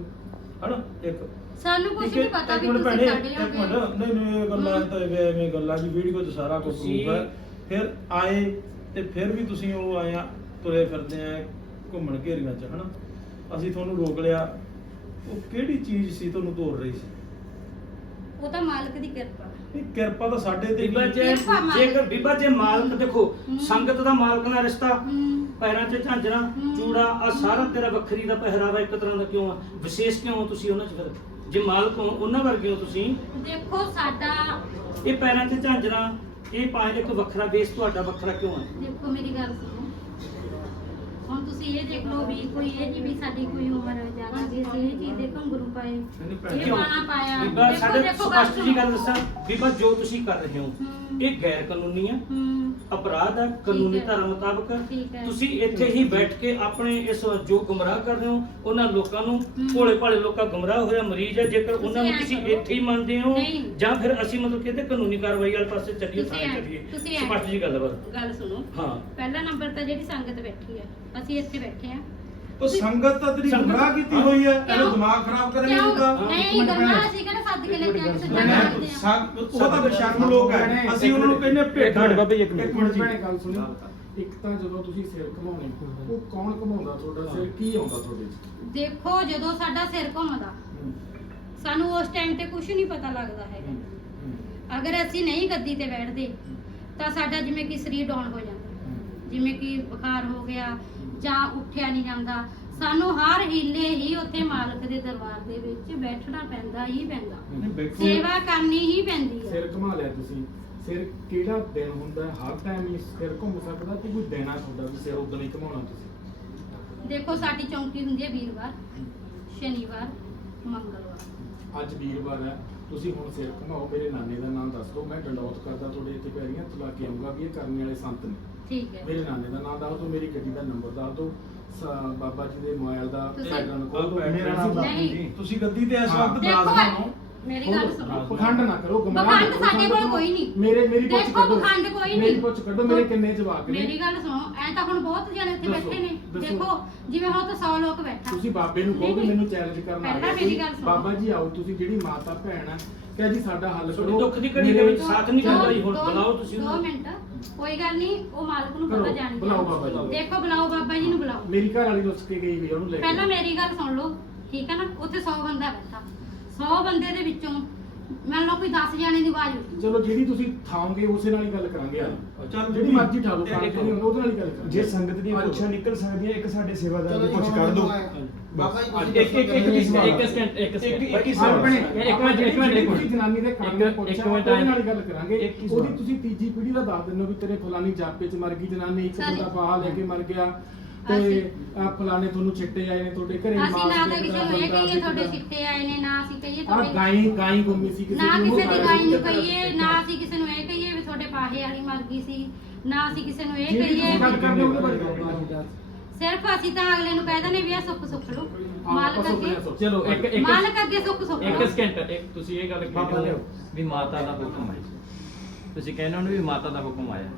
ਹਨਾ? ਇੱਕ ਸਾਨੂੰ ਕੁਝ ਨਹੀਂ ਪਤਾ ਵੀ ਤੁਸੀਂ ਭੈਣੇ, ਕੱਢ ਇੱਕ ਮਿੰਟ। ਨਹੀਂ ਨਹੀਂ ਇਹ ਗੱਲਾਂ ਹਮ। ਤਾਂ ਐਵੇਂ ਐਵੇਂ ਗੱਲਾਂ ਜੀ ਵੀਡੀਓ 'ਚ ਸਾਰਾ ਕੁਝ ਤੁਸੀਂ- ਪ੍ਰੂਫ ਹੈ ਫਿਰ ਆਏ ਤੇ ਫਿਰ ਵੀ ਤੁਸੀਂ ਉਹ ਆਏ ਆ ਤੁਰੇ ਫਿਰਦੇ ਆ ਘੁੰਮਣ ਘੇਰੀਆਂ 'ਚ ਹਨਾ? ਅਸੀਂ ਤੁਹਾਨੂੰ ਰੋਕ ਲਿਆ। ਉਹ ਕਿਹੜੀ ਚੀਜ਼ ਸੀ ਤੁਹਾਨੂੰ ਤੋੜ ਰਹੀ ਸੀ? ਉਹ ਤਾਂ ਮਾਲਕ ਦੀ ਕਿਰਪਾ। ਇਹ ਕਿਰਪਾ ਤਾਂ ਸਾਡੇ ਤੇ ਬੀਬਾ ਵੀ- ਜੇ ਕਿਰਪਾ ਮਾਲਕ। ਜੇਕਰ ਬੀਬਾ ਜੇ ਮਾਲਕ ਦੇਖੋ। ਸੰਗਤ ਦਾ ਮਾਲਕ ਨਾਲ ਰਿਸ਼ਤਾ ਹੂੰ। ਪੈਰਾਂ 'ਚ ਝਾਂਜਰਾਂ ਹਮ। ਚੂੜਾ ਆ ਸਾਰਾ ਤੇਰਾ ਵੱਖਰੀ ਦਾ ਪਹਿਰਾਵਾ ਇੱਕ ਤਰ੍ਹਾਂ ਦਾ ਕਿਉਂ ਆ? ਵਿਸ਼ੇਸ਼ ਕਿਉਂ ਹੋ ਤੁਸੀਂ ਉਹਨਾਂ 'ਚ ਫਿਰ? ਜੇ ਮਾਲਕ ਹੋ ਉਹਨਾਂ ਵਰਗੇ ਹੋ ਤੁਸੀਂ? ਦੇਖੋ ਸਾਡਾ ਇਹ ਪੈਰਾਂ 'ਚ ਝਾਂਜਰਾਂ ਇਹ ਪਾ ਇੱਕ ਵੱਖਰਾ ਬੇਸ ਤੁਹਾਡਾ ਵੱਖਰਾ ਕਿਉਂ ਆ? ਦੇਖੋ ਮੇਰੀ ਗੱਲ ਸੁਣੋ। ਹੁਣ ਤੁਸੀਂ ਇਹ ਦੇਖ ਲਓ ਵੀ ਕੋਈ ਇਹ ਨਹੀਂ ਵੀ ਸਾਡੀ ਕੋਈ ਉਮਰ ਜ਼ਿਆਦਾ ਅਸੀਂ ਇਹ ਚੀਜ਼ ਦੇ ਘੁੰਗਰੂ ਪਾਏ। ਇਹ ਜੀ, ਬਾਣਾ ਪਾਇਆ। ਬੀਬਾ ਦੇਖੋ ਸਾਡੇ ਦੇਖੋ ਸਪਸ਼ਟ ਜੀ ਗੱਲ। ਦੱਸਾਂ ਬੀਬਾ ਜੋ ਤੁਸੀਂ ਕਰ ਰਹੇ ਹੋ ਹਮ। ਇਹ ਗੈਰ ਕਾਨੂੰਨੀ ਆ ਅਪਰਾਧ ਹੈ ਕਾਨੂੰਨੀ। ਧਾਰਾ ਮੁਤਾਬਕ ਠੀਕ ਹੈ। ਤੁਸੀਂ ਇੱਥੇ ਹੀ ਬੈਠ ਕੇ ਆਪਣੇ ਇਸ ਜੋ ਗੁੰਮਰਾਹ ਕਰ ਰਹੇ ਹੋ ਉਹਨਾਂ ਲੋਕਾਂ ਨੂੰ ਭੋਲੇ ਭਾਲੇ ਲੋਕਾਂ ਗੁੰਮਰਾਹ ਹੋਇਆ ਮਰੀਜ਼ ਹੈ ਜੇਕਰ ਉਹਨਾਂ ਨੂੰ ਤੁਸੀਂ। ਇੱਥੇ ਹੀ ਮੰਨਦੇ ਹੋ ਨਹੀਂ। ਜਾਂ ਫਿਰ ਅਸੀਂ ਮਤਲਬ ਕਹਿੰਦੇ ਕਾਨੂੰਨੀ ਕਾਰਵਾਈ ਵਾਲੇ ਪਾਸੇ ਚੱਲੀਏ ਤੁਸੀਂ ਥਾਣੇ ਐਂ- ਚੱਲੀਏ ਤੁਸੀਂ ਐਂ- ਸਪਸ਼ਟ ਜੀ ਗੱਲ ਬਸ ਗੱਲ ਸੁਣੋ ਹਾਂ ਪਹਿਲਾ ਨੰਬਰ ਤਾਂ ਜਿਹੜੀ ਸੰਗਤ ਬੈਠੀ ਹੈ ਅਸੀਂ ਇੱਥੇ ਬੈਠੇ ਆ ਉਹ ਸੰਗਤ ਤਾਂ ਤੇਰੀ ਸੰਗਤ- ਗੁੰਮਰਾਹ ਕੀਤੀ ਹੋਈ ਹੈ ਕਿਉਂ? ਦਿਮਾਗ ਖਰਾਬ ਕਰੇਗੀ ਕਿਉਂ ਉਹਦਾ ਨਹੀਂ ਗੱਲਾਂ ਅਸੀਂ ਕਿਹੜਾ ਸੱਦ ਕੇ ਲੈ ਕੇ ਆ ਕੇ ਸੱਜਾ ਨਹੀਂ, ਕਰਦੇ ਆ। ਸੰਗ- ਉਹ ਤਾਂ ਬੇਸ਼ਰਮ ਲੋਕ ਹੈ ਅਸੀਂ ਉਹਨਾਂ ਨੂੰ ਕਹਿੰਦੇ ਭੇਟਾ ਇੱਕ ਮਿੰਟ। ਇੱਕ ਮਿੰਟ ਜੀ। ਭੈਣੇ ਗੱਲ ਸੁਣੋ। ਇੱਕ ਤਾਂ ਜਦੋਂ ਤੁਸੀਂ ਸਿਰ ਘਮਾਉਣੇ ਉਹ ਕੌਣ ਘਮਾਉਂਦਾ ਤੁਹਾਡਾ? ਸਿਰ ਕੀ ਆਉਂਦਾ ਤੁਹਾਡੇ 'ਚ? ਦੇਖੋ ਜਦੋਂ ਸਾਡਾ ਸਿਰ ਘੁੰਮਦਾ ਸਾਨੂੰ ਉਸ ਟਾਈਮ ਤੇ ਕੁਝ ਨਹੀਂ ਪਤਾ ਲੱਗਦਾ ਹੈਗਾ। ਅਗਰ ਅਸੀਂ ਨਹੀਂ ਗੱਦੀ ਤੇ ਬੈਠਦੇ ਤਾਂ ਸਾਡਾ ਜਿਵੇਂ ਕਿ ਸਰੀਰ ਡਾਊਨ ਹੋ ਜਾਂਦਾ। ਜਿਵੇਂ ਕਿ ਬੁਖਾਰ ਹੋ ਗਿਆ ਜਾਂ ਉੱਠਿਆ ਨਹੀਂ ਜਾਂਦਾ ਸਾਨੂੰ ਹਰ ਹੀਲੇ ਹੀ ਉੱਥੇ ਮਾਲਕ ਦੇ ਦਰਬਾਰ ਦੇ ਵਿੱਚ ਬੈਠਣਾ ਪੈਂਦਾ ਹੀ ਪੈਂਦਾ। ਨਹੀਂ, ਬੈਠੋ। ਸੇਵਾ ਕਰਨੀ ਹੀ ਪੈਂਦੀ ਹੈ। ਸਿਰ ਘਮਾ ਲਿਆ ਤੁਸੀਂ। ਸਿਰ ਕਿਹੜਾ ਦਿਨ ਹੁੰਦਾ? ਹੈ? ਹਰ ਟਾਈਮ ਹੀ ਸਿਰ ਘੁੰਮ ਸਕਦਾ ਕਿ ਕੋਈ ਦਿਨ ਆ ਤੁਹਾਡਾ ਵੀ ਸਿਰ ਉਦੋਂ ਨਹੀਂ ਘਮਾਉਣਾ ਤੁਸੀਂ? ਦੇਖੋ ਸਾਡੀ ਚੌਂਕੀ ਹੁੰਦੀ ਹੈ ਵੀਰਵਾਰ ਸ਼ਨੀਵਾਰ ਮੰਗਲਵਾਰ। ਅੱਜ ਵੀਰਵਾਰ ਹੈ। ਤੁਸੀਂ ਹੁਣ ਸਿਰ ਘੁਮਾਓ। ਮੇਰੇ ਨਾਨੇ ਦਾ ਨਾਮ ਦੱਸ ਦਿਓ। ਮੈਂ ਡੰਡੌਤ ਕਰਦਾ ਤੁਹਾਡੇ ਇੱਥੇ ਪੈਰੀਆਂ ਚਲਾ ਕੇ ਆਉਂਗਾ ਵੀ ਇਹ ਕਰਨੇ ਵਾਲੇ ਸੰਤ ਨੇ। ਠੀਕ ਹੈ ਮੇਰੇ ਨਾਨੇ ਦਾ ਨਾਮ ਦੱਸ ਦਿਓ ਮੇਰੀ ਗੱਡੀ ਦਾ ਨੰਬਰ ਦੱਸ ਦਿਓ ਸ- ਬਾਬਾ ਜੀ ਦੇ ਮੋਬਾਈਲ ਦਾ ਤੁਸੀਂ- ਪੈਟਰਨ ਕੋਲ ਦਿਓ ਮੇਰਾ ਨਾਮ ਦੱਸ ਨਹੀਂ। ਦਿਓ ਜੀ। ਤੁਸੀਂ ਗੱਦੀ ਤੇ ਇਸ। ਵਕਤ ਦੇਖੋ ਬਰਾਜਮਾਨ ਹੋ ਮੇਰੀ ਗੱਲ ਸੁਣੋ ਪਖੰਡ ਨਾ ਕਰੋ ਗੁੰਮਰਾਹ ਨਾ ਪਖੰਡ ਕਰੋ, ਸਾਡੇ ਕੋਲ ਸਾਨੂੰ- ਕੋਈ ਨਹੀਂ। ਮੇਰੇ ਮੇਰੀ ਪੁੱਛ ਦੇਖੋ, ਕੱਢੋ ਪਖੰਡ ਕੋਈ ਨਹੀਂ। ਮੇਰੀ ਪੁੱਛ ਕੱਢੋ ਮੇਰੇ ਕਿੰਨੇ ਜਵਾਕ ਨੇ ਮੇਰੀ ਗੱਲ ਸੁਣੋ ਐ ਤਾਂ ਹੁਣ ਬਹੁਤ ਜਣੇ ਇੱਥੇ ਦੱਸੋ, ਬੈਠੇ ਨੇ ਦੱਸੋ। ਦੇਖੋ ਜਿਵੇਂ ਹੁਣ ਤਾਂ 100 ਲੋਕ ਬੈਠਾ ਤੁਸੀਂ ਬਾਬੇ ਨੂੰ ਕਹੋ ਕਿ ਮੈਨੂੰ ਚੈਲੰਜ ਕਰਨ ਆ ਪਹਿਲਾਂ ਗਿਆ ਮੇਰੀ। ਗੱਲ ਸੁਣੋ। ਬਾਬਾ ਜੀ ਆਓ ਤੁਸੀਂ ਜਿਹੜੀ ਮਾਤਾ ਭੈਣ ਆ ਕਹੇ ਜੀ ਸਾਡਾ ਹੱਲ ਤੁਹਾਡੀ ਕਰੋ। ਦੁੱਖ ਦੀ ਘੜੀ ਦੇ ਵਿੱਚ ਸਾਥ ਨਹੀਂ ਦੋ- ਦਿੰਦਾ ਜੀ ਹੁਣ ਦੋ- ਬੁਲਾਓ ਤੁਸੀਂ ਦੋ ਉਹਨੂੰ। ਮਿੰਟ ਕੋਈ ਗੱਲ ਨਹੀਂ ਉਹ ਮਾਲਕ ਨੂੰ ਕਰੋ, ਪਤਾ ਜਾਣ ਬੁਲਾਓ ਬਾਬਾ ਜੀ। ਦੇਖੋ ਬੁਲਾਓ ਬਾਬਾ ਜੀ ਨੂੰ ਬੁਲਾਓ। ਮੇਰੀ ਘਰ ਵਾਲੀ ਰੁੱਸ ਕੇ ਗਈ ਵੀ ਉਹਨੂੰ ਲੈ ਕੇ ਪਹਿਲਾਂ ਮੇਰੀ ਗੱਲ ਸੁਣ ਲਓ ਠੀਕ ਹੈ ਨਾ? ਉੱਥੇ 100 ਬੰਦਾ ਬੈਠਾ। 100 ਬੰਦੇ ਦੇ ਵਿੱਚੋਂ ਮੰਨ ਲਓ ਕੋਈ 10 ਜਣੇ ਦੀ ਆਵਾਜ਼ ਉੱਠੀ। ਚਲੋ ਜਿਹੜੀ ਤੁਸੀਂ ਠਾਓਗੇ ਉਸੇ ਨਾਲ ਹੀ ਗੱਲ ਕਰਾਂਗੇ ਯਾਰ ਚੱਲ ਜਿਹੜੀ। ਮਰਜ਼ੀ ਠਾ ਲਓ ਉਹਦੇ ਨਾਲ ਹੀ ਗੱਲ ਕਰਾਂਗੇ। ਜੇ ਸੰਗਤ ਦੀਆਂ ਆ। ਪੁੱਛਾਂ ਨਿਕਲ ਸਕਦੀਆਂ ਇੱਕ ਸਾਡੇ ਸੇਵਾਦਾਰ ਪੁੱਛ ਹੁਣ ਕੱਢ ਦਿਓ ਬਾਬਾ ਜੀ ਤੁਸੀਂ ਇੱਕ- ਇੱਕ- ਇੱਕ। ਇੱਕ- ਇੱਕ ਸਕਿੰਟ ਇੱਕ ਇੱਕ ਸਕਿੰਟ ਇੱਕ ਮਿੰਟ, ਇੱਕ ਮਿੰਟ, ਇੱਕ ਮਿੰਟ। ਜਨਾਨੀ ਦੇ ਇੱਕ- ਦੇ ਇੱਕ ਪੁੱਛਿਆ ਉਹਦੇ। ਨਾਲ ਗੱਲ ਕਰਾਂਗੇ। ਉਹਦੀ ਤੁਸੀਂ ਤੀਜੀ ਪੀੜ੍ਹੀ ਦਾ ਦੱਸ ਹੋ ਵੀ ਤੇਰੇ ਫਲਾਨੀ ਜਾਪੇ ਚ ਮਰ ਗਈ ਜਨਾਨੀ ਇੱਕ। ਬੰਦਾ ਬਾਹਾ ਲੈ ਕੇ ਮਰ ਗਿਆ ਤੇ ਫਲਾਣੇ ਤੁਹਾਨੂੰ ਛਿੱਟੇ ਆਏ ਨੇ ਤੁਹਾਡੇ ਘਰੇ ਅਸੀਂ ਨਾ ਮਾਸ ਤਾਂ ਕਿਸੇ ਨੂੰ ਇਹ ਕਹੀਏ ਤੁਹਾਡੇ ਸਿੱਟੇ ਆਏ ਨੇ ਨਾ ਅਸੀਂ ਕਹੀਏ ਆ ਤੁਹਾਡੇ ਗਾਈ ਗਾਈ ਗੁੰਮੀ ਸੀ ਨਾ ਨੂੰ ਕਿਸੇ ਦੀ ਗਾਈ। ਨੂੰ ਕਹੀਏ ਨਾ ਅਸੀਂ ਕਿਸੇ ਨੂੰ ਇਹ ਕਹੀਏ ਵੀ ਤੁਹਾਡੇ ਪਾਹੇ ਵਾਲੀ ਮਰ ਗਈ ਸੀ ਨਾ ਅਸੀਂ ਕਿਸੇ ਨੂੰ ਇਹ ਕਹੀਏ ਗੱਲ ਕਰਦੇ ਹੋ ਉਹਦੇ ਬਾਰੇ। ਸਿਰਫ ਅਸੀਂ ਤਾਂ ਅਗਲੇ ਨੂੰ ਕਹਿ ਦਿੰਦੇ ਵੀ ਆ ਸੁੱਖ ਸੁੱਖ ਲਓ ਹਾਂ, ਮਾਲਕ ਅੱਗੇ। ਚਲੋ ਇੱਕ ਇੱਕ ਮਾਲਕ ਅੱਗੇ ਸੁੱਖ ਸੁੱਖ ਇੱਕ ਲਓ। ਸਕਿੰਟ ਇੱਕ ਤੁਸੀਂ ਇਹ ਗੱਲ ਬਾਬਾ ਕਹਿੰਦੇ ਲਿਆਓ। ਹੋ ਵੀ ਮਾਤਾ ਦਾ ਹੁਕਮ ਹੈ ਤੁਸੀਂ ਕਹਿੰਦੇ ਹੋ ਨਾ ਵੀ ਮਾਤਾ ਦਾ ਹੁਕਮ ਆਇਆ।